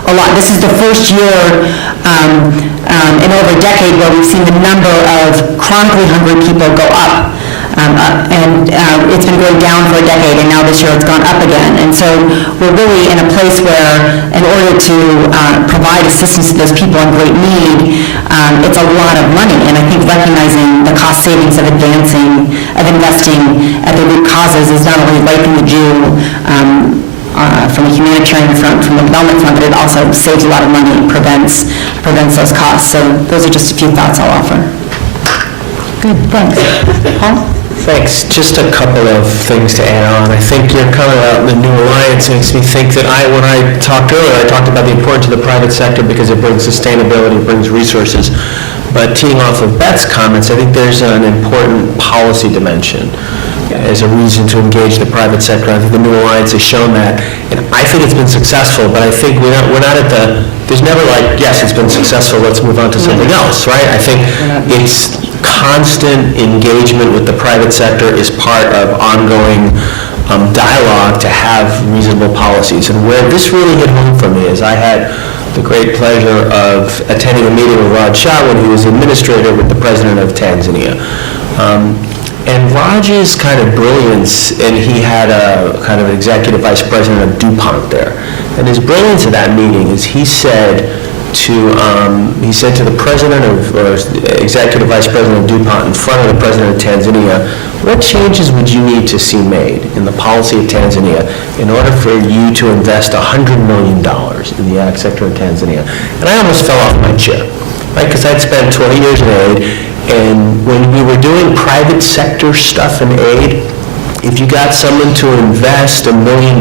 a lot. This is the first year in over a decade where we've seen the number of chronically hungry people go up. And it's been going down for a decade, and now this year it's gone up again. And so we're really in a place where, in order to provide assistance to those people in great need, it's a lot of money. And I think recognizing the cost savings of investing at the root causes is not only right in the Jew from a humanitarian front, from the development front, but it also saves a lot of money and prevents those costs. So those are just a few thoughts I'll offer. Good, thanks. Paul? Thanks. Just a couple of things to add on. I think your comment about the New Alliance makes me think that when I talked earlier, I talked about the importance of the private sector because it brings sustainability, it brings resources. But teeing off of Beth's comments, I think there's an important policy dimension. as a reason to engage the private sector. I think the new alliance has shown that, and I think it's been successful, but I think we're not at the, there's never like, yes, it's been successful, let's move on to something else, right? I think it's constant engagement with the private sector is part of ongoing dialogue to have reasonable policies. And where this really hit home for me is I had the great pleasure of attending a meeting with Raj Shah when he was administrator with the president of Tanzania. And Raj's kind of brilliance, and he had a kind of executive vice president of DuPont there. And his brilliance at that meeting is he said to the president of, or executive vice president of DuPont in front of the president of Tanzania, what changes would you need to see made in the policy of Tanzania in order for you to invest $100 million in the ag sector in Tanzania? And I almost fell off my chair, right? Because I'd spent 20 years in aid, and when we were doing private sector stuff in aid, if you got someone to invest $1 million,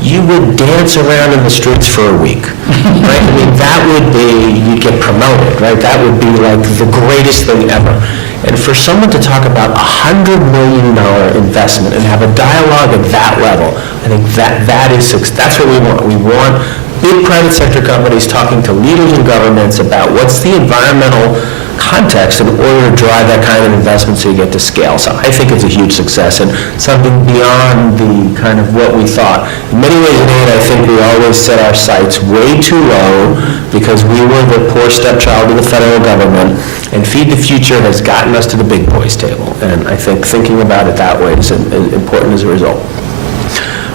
you would dance around in the streets for a week, right? I mean, that would be, you'd get promoted, right? That would be like the greatest thing ever. And for someone to talk about $100 million investment and have a dialogue at that level, I think that's what we want. We want big private sector companies talking to leaders in governments about what's the environmental context in order to drive that kind of investment so you get to scale. So I think it's a huge success and something beyond the kind of what we thought. In many ways in aid, I think we always set our sights way too low because we were the poor stepchild of the federal government, and Feed the Future has gotten us to the big boys table. And I think thinking about it that way is important as a result.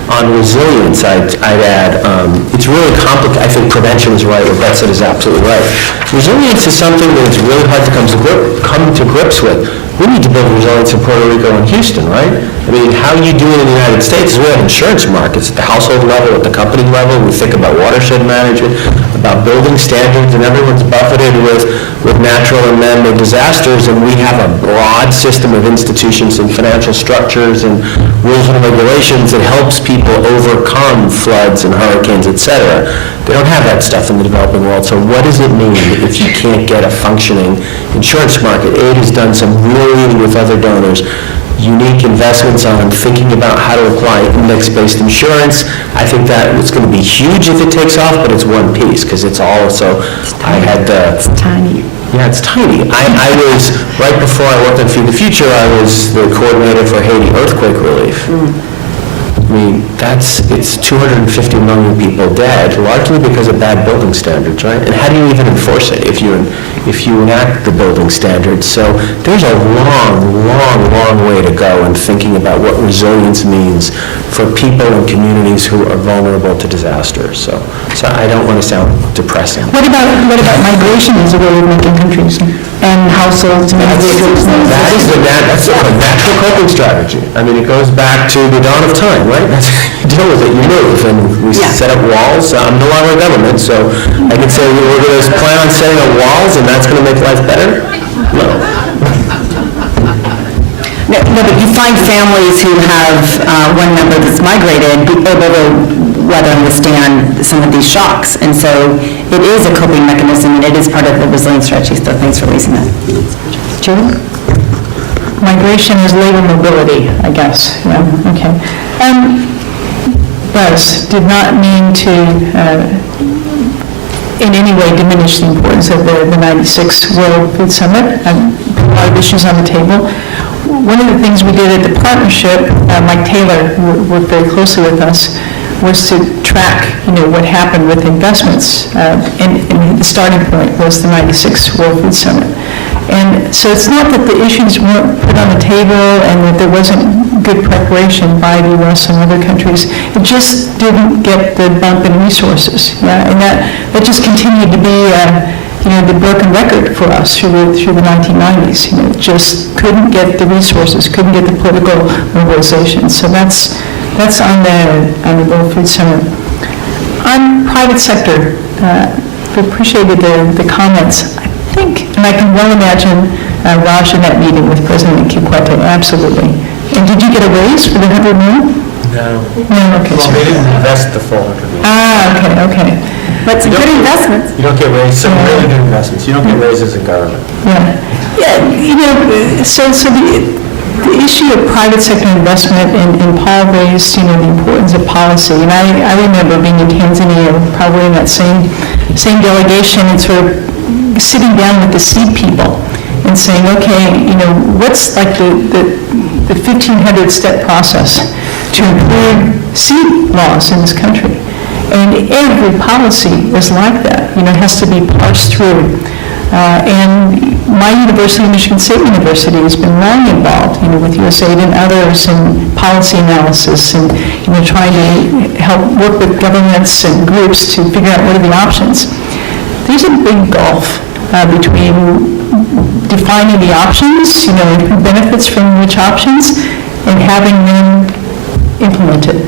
On resilience, I'd add, it's really complicated. I think prevention is right, what Beth said is absolutely right. Resilience is something that it's really hard to come to grips with. We need to build resilience in Puerto Rico and Houston, right? I mean, how you do it in the United States is we have insurance markets at the household level, at the company level. We think about watershed management, about building standards, and everyone's buffeted with natural and man-made disasters, and we have a broad system of institutions and financial structures and rules and regulations that helps people overcome floods and hurricanes, et cetera. They don't have that stuff in the developing world. So what does it mean if you can't get a functioning insurance market? Aid has done some really, with other donors, unique investments on thinking about how to apply index-based insurance. I think that it's going to be huge if it takes off, but it's one piece because it's all, so I had the... It's tiny. Yeah, it's tiny. I was, right before I worked on Feed the Future, I was the coordinator for Haiti earthquake relief. I mean, it's 250 million people dead, largely because of bad building standards, right? And how do you even enforce it if you enact the building standards? So there's a long way to go in thinking about what resilience means for people and communities who are vulnerable to disasters. So I don't want to sound depressing. What about migration as a way of making countries and households and individuals? That's a natural coping strategy. I mean, it goes back to the dawn of time, right? That's how you deal with it. You move, and we set up walls. I'm no longer in government, so I can say we're going to plan on setting up walls, and that's going to make life better? No. No, but you find families who have one member that's migrated be able to rather understand some of these shocks, and so it is a coping mechanism, and it is part of the resilience strategy, so thanks for raising that. Julie? Migration is labor mobility, I guess. Yeah, okay. Buzz did not mean to in any way diminish the importance of the 96 World Food Summit. A lot of issues on the table. One of the things we did at the partnership, Mike Taylor, who worked very closely with us, was to track, what happened with investments. And the starting point was the 96 World Food Summit. And so it's not that the issues weren't put on the table and that there wasn't good preparation by the U.S. and other countries. It just didn't get the bump in resources. Yeah? And that just continued to be the broken record for us through the 1990s. Just couldn't get the resources, couldn't get the political mobilization. So that's on the World Food Summit. On private sector, we appreciated the comments. I think, and I can well imagine Raj in that meeting with President Kikwete, absolutely. And did you get a raise for the $100 million? No. No, okay. Well, they didn't invest the full $100 million. Okay. But some good investments. You don't get raises, some really good investments. You don't get raises in government. Yeah, so the issue of private sector investment, and Paul raised, the importance of policy. And I remember being in Tanzania, probably in that same delegation, and sort of sitting down with the seed people and saying, okay, what's like the 1,500-step process to improve seed laws in this country? And every policy is like that, has to be parsed through. And my university, Michigan State University, has been long involved, with USAID and others in policy analysis and, trying to help work with governments and groups to figure out what are the options. There's a big gulf between defining the options, and who benefits from which options, and having them implemented.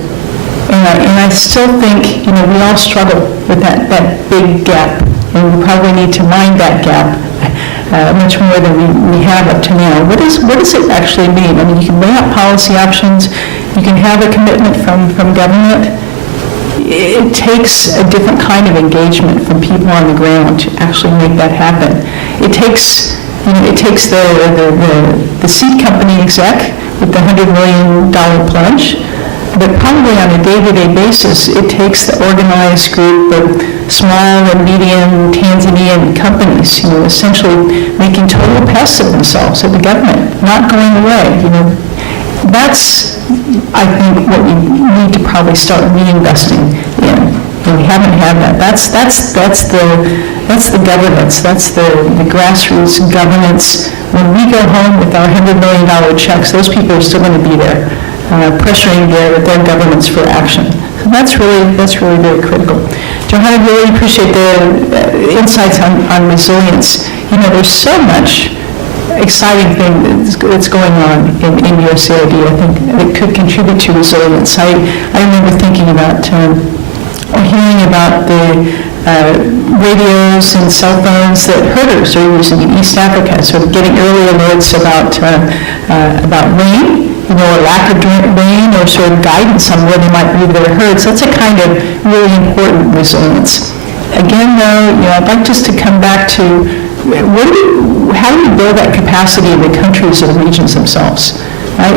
And I still think, we all struggle with that big gap, and we probably need to mind that gap much more than we have up to now. What does it actually mean? I mean, you can lay out policy options, you can have a commitment from government. It takes a different kind of engagement from people on the ground to actually make that happen. It takes the seed company exec with the $100 million pledge, but probably on a day-to-day basis, it takes the organized group of small and medium Tanzanian companies, essentially making total pests of themselves at the government, not going away. That's, I think, what we need to probably start reinvesting in. And we haven't had that. That's the governance. That's the grassroots governance. When we go home with our $100 million checks, those people are still going to be there, pressuring their governments for action. So that's really very critical. Johanna, I really appreciate the insights on resilience. There's so much exciting thing that's going on in USAID. I think it could contribute to resilience. I remember thinking about or hearing about the radios and cell phones that herders are using in East Africa, sort of getting early alerts about rain, or lack of rain, or sort of guidance on where they might leave their herds. That's a kind of really important resilience. Again, though, I'd like just to come back to how do we build that capacity in the countries or the regions themselves?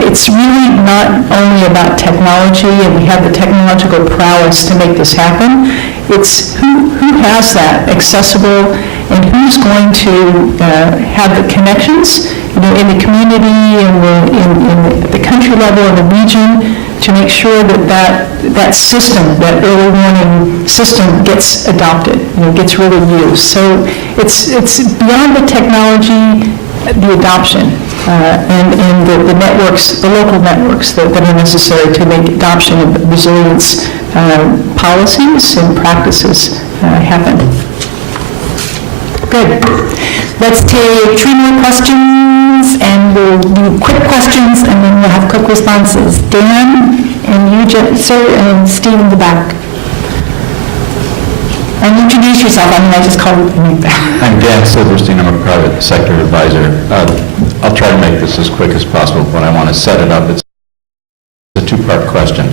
It's really not only about technology, and we have the technological prowess to make this happen. It's who has that accessible, and who's going to have the connections, in the community and in the country level and the region, to make sure that system, that early warning system, gets adopted, gets really used. So it's beyond the technology, the adoption, and the networks, the local networks that are necessary to make adoption of resilience policies and practices happen. Good. Let's take 3 more questions, and we'll do quick questions, and then we'll have quick responses. Dan, and you, sir, and Steve in the back. And introduce yourself. I just called you. I'm Dan Silverstein. I'm a private sector advisor. I'll try to make this as quick as possible. When I want to set it up, it's a 2-part question.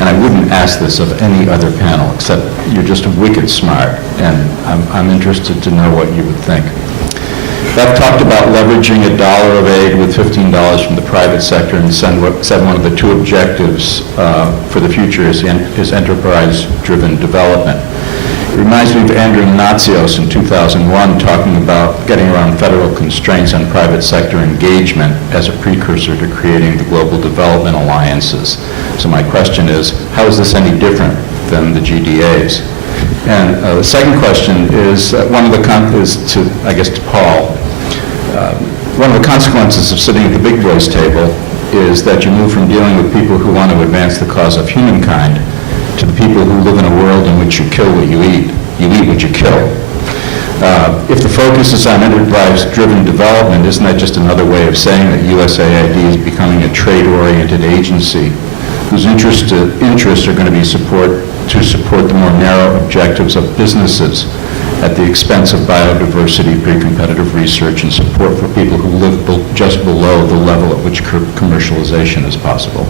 And I wouldn't ask this of any other panel, except you're just wicked smart, and I'm interested to know what you would think. Beth talked about leveraging $1 of aid with $15 from the private sector, and said one of the 2 objectives for the future is enterprise-driven development. It reminds me of Andrew Natsios in 2001 talking about getting around federal constraints on private sector engagement as a precursor to creating the global development alliances. So my question is, how is this any different than the GDAs? And the second question is to Paul. One of the consequences of sitting at the big boys table is that you move from dealing with people who want to advance the cause of humankind to the people who live in a world in which you kill what you eat what you kill. If the focus is on enterprise-driven development, isn't that just another way of saying that USAID is becoming a trade-oriented agency whose interests are going to be to support the more narrow objectives of businesses at the expense of biodiversity, pre-competitive research, and support for people who live just below the level at which commercialization is possible?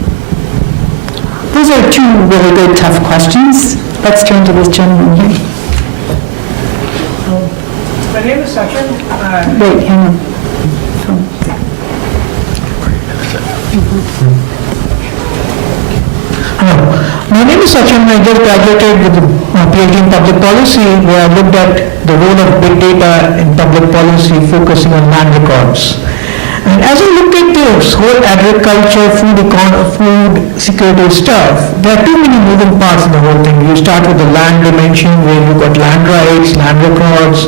Those are 2 really good, tough questions. Let's turn to this gentleman here. My name is Sachin. Wait, hang on. My name is Sachin. I just graduated with a PhD in public policy, where I looked at the role of big data in public policy, focusing on land records. And as I looked at this whole agriculture, food security stuff, there are too many moving parts in the whole thing. You start with the land dimension, where you've got land rights, land records.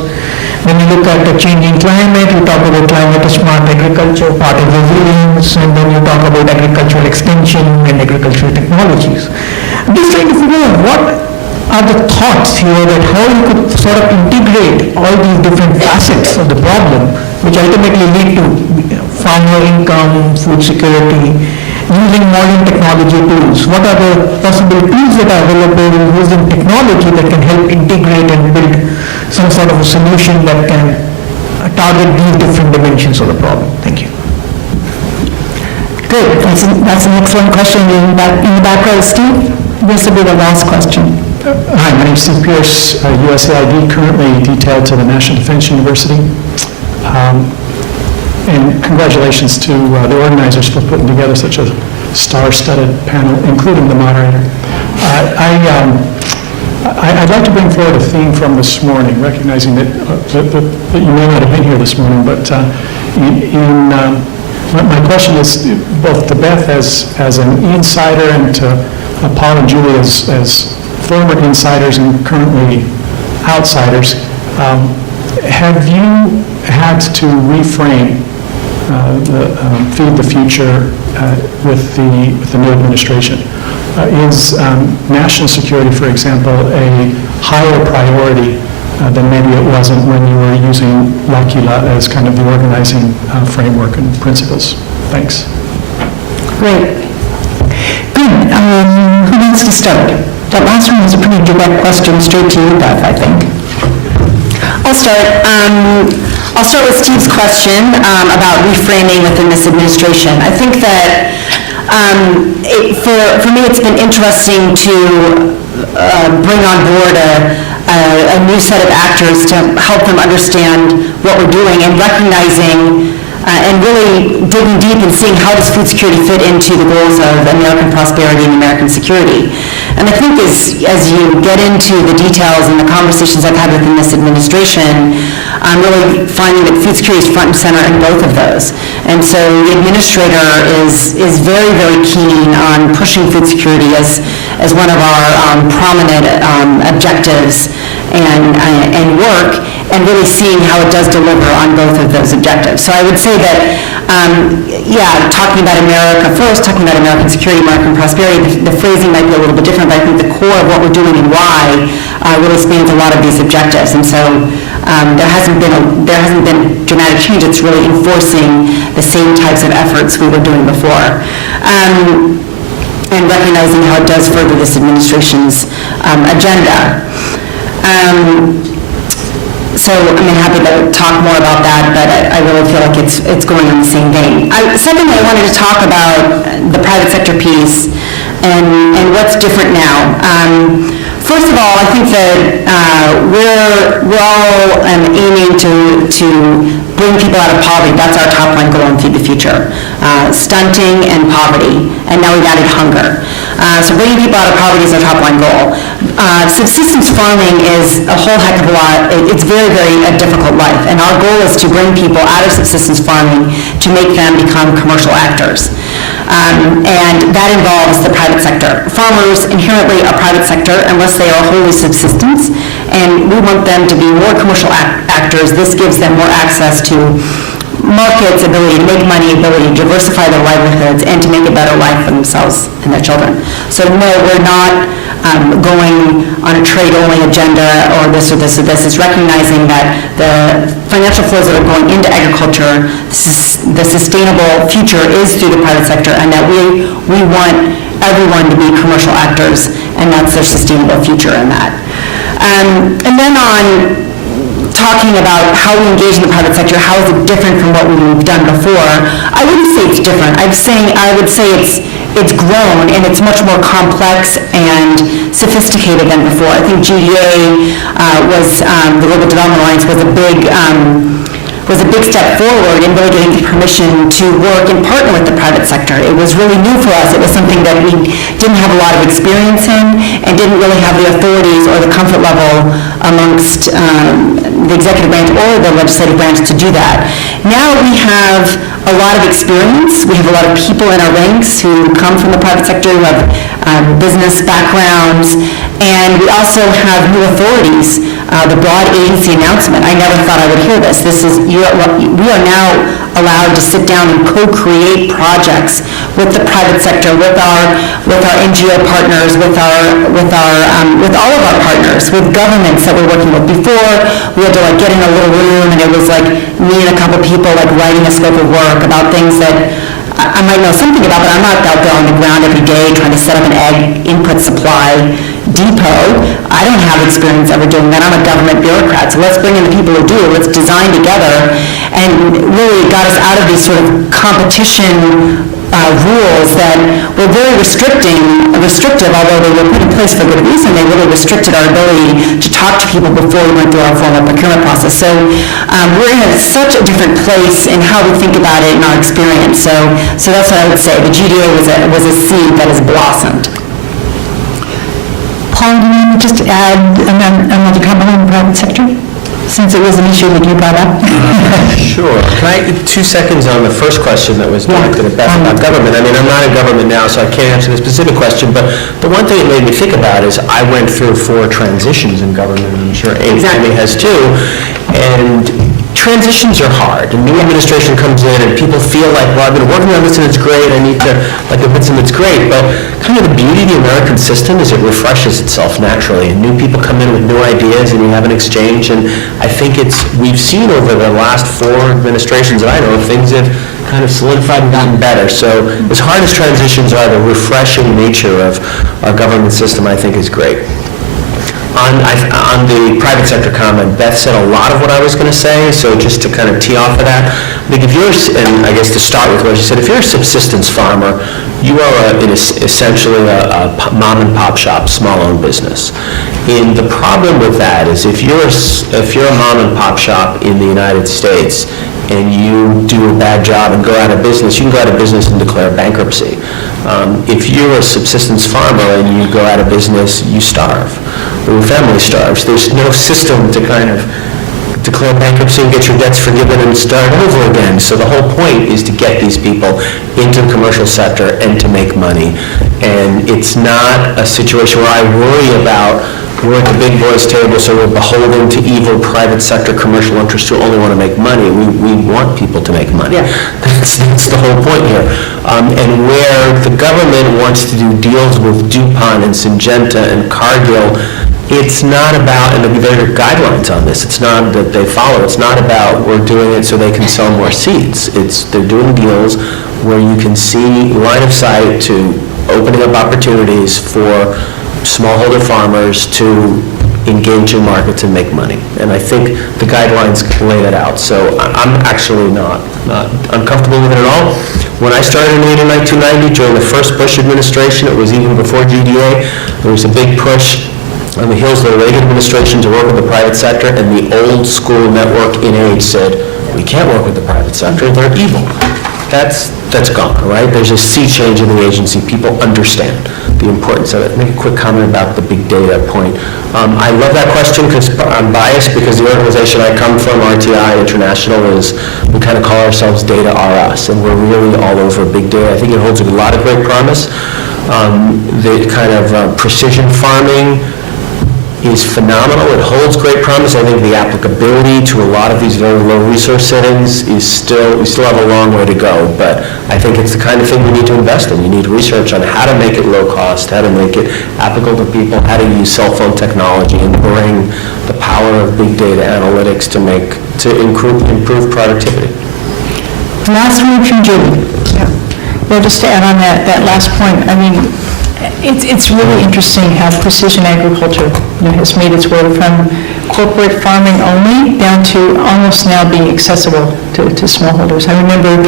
Then you look at the changing climate, you talk about climate-smart agriculture, part of resilience, and then you talk about agricultural extension and agricultural technologies. I'm just trying to figure out what are the thoughts here that how you could sort of integrate all these different facets of the problem, which ultimately lead to farmer income, food security, using modern technology tools. What are the possible tools that are available using technology that can help integrate and build some sort of a solution that can target these different dimensions of the problem? Thank you. Good, that's an excellent question. In the back row, Steve, this will be the last question. Hi, my name is Steve Pierce, USAID, currently detailed to the National Defense University. And congratulations to the organizers for putting together such a star-studded panel, including the moderator. I'd like to bring forward a theme from this morning, recognizing that you may not have been here this morning, but my question is both to Beth as an insider and to Paul and Julie as former insiders and currently outsiders. Have you had to reframe Feed the Future with the new administration? Is national security, for example, a higher priority than maybe it wasn't when you were using L'Aquila as kind of the organizing framework and principles? Thanks. Great. Good. Who wants to start? That last one was a pretty direct question, straight to you, Beth, I think. I'll start with Steve's question about reframing within this administration. I think that for me, it's been interesting to bring on board a new set of actors to help them understand what we're doing and recognizing and really digging deep and seeing how does food security fit into the goals of American prosperity and American security. And I think as you get into the details and the conversations I've had within this administration, I'm really finding that food security is front and center in both of those. And so the administrator is very, very keen on pushing food security as one of our prominent objectives and work, and really seeing how it does deliver on both of those objectives. So I would say that, talking about America first, talking about American security, American prosperity, the phrasing might be a little bit different, but I think the core of what we're doing and why really spans a lot of these objectives. And so there hasn't been dramatic change. It's really enforcing the same types of efforts we were doing before. And recognizing how it does further this administration's agenda. So I'm happy to talk more about that, but I really feel like it's going in the same vein. Secondly, I wanted to talk about the private sector piece and what's different now. First of all, I think that we're all aiming to bring people out of poverty. That's our top line goal in Feed the Future. Stunting and poverty, and now we've added hunger. So bringing people out of poverty is our top line goal. Subsistence farming is a whole heck of a lot. It's very, very a difficult life, and our goal is to bring people out of subsistence farming to make them become commercial actors. And that involves the private sector. Farmers inherently are private sector unless they are wholly subsistence, and we want them to be more commercial actors. This gives them more access to markets, ability to make money, ability to diversify their livelihoods, and to make a better life for themselves and their children. So no, we're not going on a trade-only agenda or this or this or this. It's recognizing that the financial flows that are going into agriculture, the sustainable future is through the private sector, and that we want everyone to be commercial actors, and that's their sustainable future in that. And then on talking about how we engage in the private sector, how is it different from what we've done before? I wouldn't say it's different. I would say it's grown, and it's much more complex and sophisticated than before. I think GDA the Global Development Alliance was a big was a big step forward in really getting permission to work and partner with the private sector. It was really new for us. It was something that we didn't have a lot of experience in and didn't really have the authorities or the comfort level amongst the executive branch or the legislative branch to do that. Now we have a lot of experience. We have a lot of people in our ranks who come from the private sector, who have business backgrounds, and we also have new authorities. The broad agency announcement, I never thought I would hear this. We are now allowed to sit down and co-create projects with the private sector, with our NGO partners, with all of our partners, with governments that we're working with. Before, we had to get in a little room, and it was me and a couple people writing a scope of work about things that I might know something about, but I'm not out there on the ground every day trying to set up an egg input supply depot. I don't have experience ever doing that. I'm a government bureaucrat, so let's bring in the people who do. Let's design together, and really got us out of these sort of competition rules that were very restrictive, although they were put in place for good reason. They really restricted our ability to talk to people before we went through our formal procurement process. So we're in such a different place in how we think about it in our experience. So that's what I would say. The GDA was a seed that has blossomed. Paul, do you just add another comment on the private sector, since it was an issue that you brought up? Sure. Can I, 2 seconds on the first question that was directed at Beth about government? I mean, I'm not in government now, so I can't answer the specific question, but the one thing it made me think about is I went through 4 transitions in government, and I'm sure Emmy has too, and transitions are hard. A new administration comes in and people feel like, well, I've been working on this and it's great, I need to convince them it's great, but kind of the beauty of the American system is it refreshes itself naturally, and new people come in with new ideas and you have an exchange, and I think we've seen over the last 4 administrations that I know, things have kind of solidified and gotten better. So as hard as transitions are, the refreshing nature of our government system, I think, is great. On the private sector comment, Beth said a lot of what I was going to say, so just to kind of tee off of that, I think if you're, and I guess to start with what she said, if you're a subsistence farmer, you are essentially a mom and pop shop, small-owned business. And the problem with that is if you're a mom and pop shop in the United States and you do a bad job and go out of business, you can go out of business and declare bankruptcy. If you're a subsistence farmer and you go out of business, you starve, or your family starves. There's no system to kind of declare bankruptcy and get your debts forgiven and start over again. So the whole point is to get these people into the commercial sector and to make money. And it's not a situation where I worry about we're at the big boys table, so we're beholden to evil private sector commercial interests who only want to make money. We want people to make money. Yeah. That's the whole point here. And where the government wants to do deals with DuPont and Syngenta and Cargill, it's not about, and there are guidelines on this, it's not that they follow, it's not about we're doing it so they can sell more seeds. They're doing deals where you can see line of sight to opening up opportunities for smallholder farmers to engage in markets and make money. And I think the guidelines lay that out. So I'm actually not uncomfortable with it at all. When I started in 1990, during the first Bush administration, it was even before GDA, there was a big push on the heels of the Reagan administration to work with the private sector, and the old school network in aid said, we can't work with the private sector, they're evil. That's gone, right? There's a sea change in the agency. People understand the importance of it. Make a quick comment about the big data point. I love that question because I'm biased, because the organization I come from, RTI International, is we kind of call ourselves Data R Us, and we're really all over big data. I think it holds a lot of great promise. The kind of precision farming is phenomenal. It holds great promise. I think the applicability to a lot of these very low resource settings is we still have a long way to go, but I think it's the kind of thing we need to invest in. You need research on how to make it low cost, how to make it applicable to people, how to use cell phone technology and bring the power of big data analytics to improve productivity. Last one from Julie. Well, just to add on that last point, I mean, it's really interesting how precision agriculture has made its way from corporate farming only down to almost now being accessible to smallholders. I remember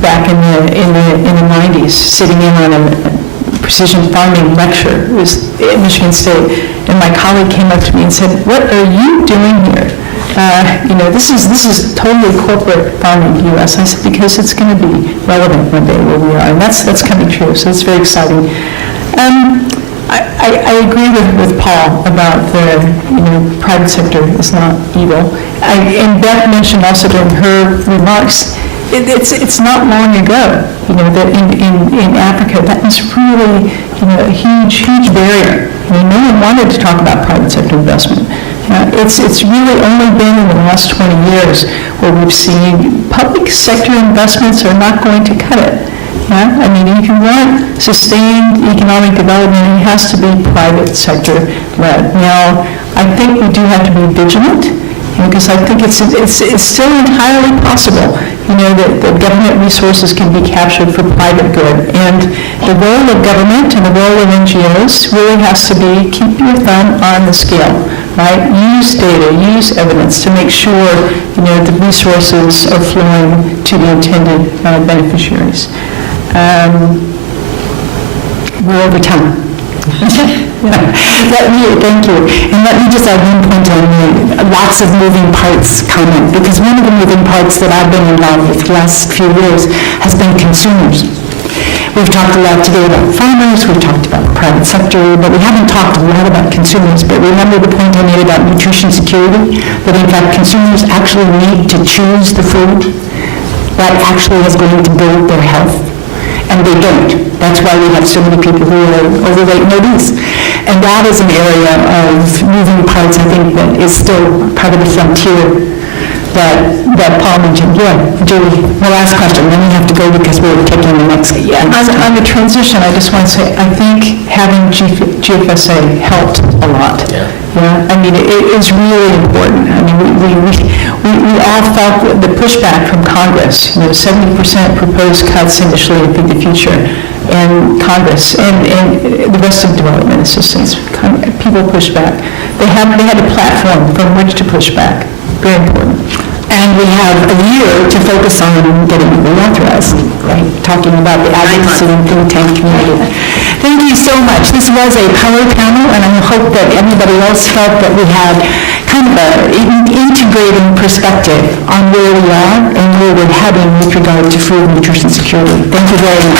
back in the 90s sitting in on a precision farming lecture. It was at Michigan State, and my colleague came up to me and said, "What are you doing here? This is totally corporate farming in the U.S. I said, because it's going to be relevant one day where we are, and that's coming true, so it's very exciting. I agree with Paul about the, private sector is not evil. And Beth mentioned also during her remarks, it's not long ago, that in Africa, that was really, a huge barrier. No one wanted to talk about private sector investment. It's really only been in the last 20 years where we've seen public sector investments are not going to cut it. If you want sustained economic development, it has to be private sector led. Now, I think we do have to be vigilant, because I think it's still entirely possible, that government resources can be captured for private good. And the role of government and the role of NGOs really has to be keep your thumb on the scale, right? Use data, use evidence to make sure, the resources are flowing to the intended beneficiaries. We're over time. Thank you. And let me just add one point on the lots of moving parts comment, because one of the moving parts that I've been involved with the last few years has been consumers. We've talked a lot today about farmers, we've talked about the private sector, but we haven't talked a lot about consumers. But remember the point I made about nutrition security, that in fact consumers actually need to choose the food that actually is going to build their health. And they don't. That's why we have so many people who are overweight and obese. And that is an area of moving parts, I think, that is still part of the frontier that Paul mentioned. Yeah, Julie, the last question, then we have to go because we're taking the next. Yeah. On the transition, I just want to say, I think having GFSA helped a lot. Yeah. It is really important. We all felt the pushback from Congress, 70% proposed cuts initially in Feed the Future, and Congress and the rest of development assistance, people pushed back. They had a platform from which to push back. Very important. And we have a year to focus on getting it reauthorized, right? Talking about the advocacy and think tank community. Thank you so much. This was a power panel, and I hope that everybody else felt that we had kind of an integrating perspective on where we are and where we're heading with regard to food and nutrition security. Thank you very much.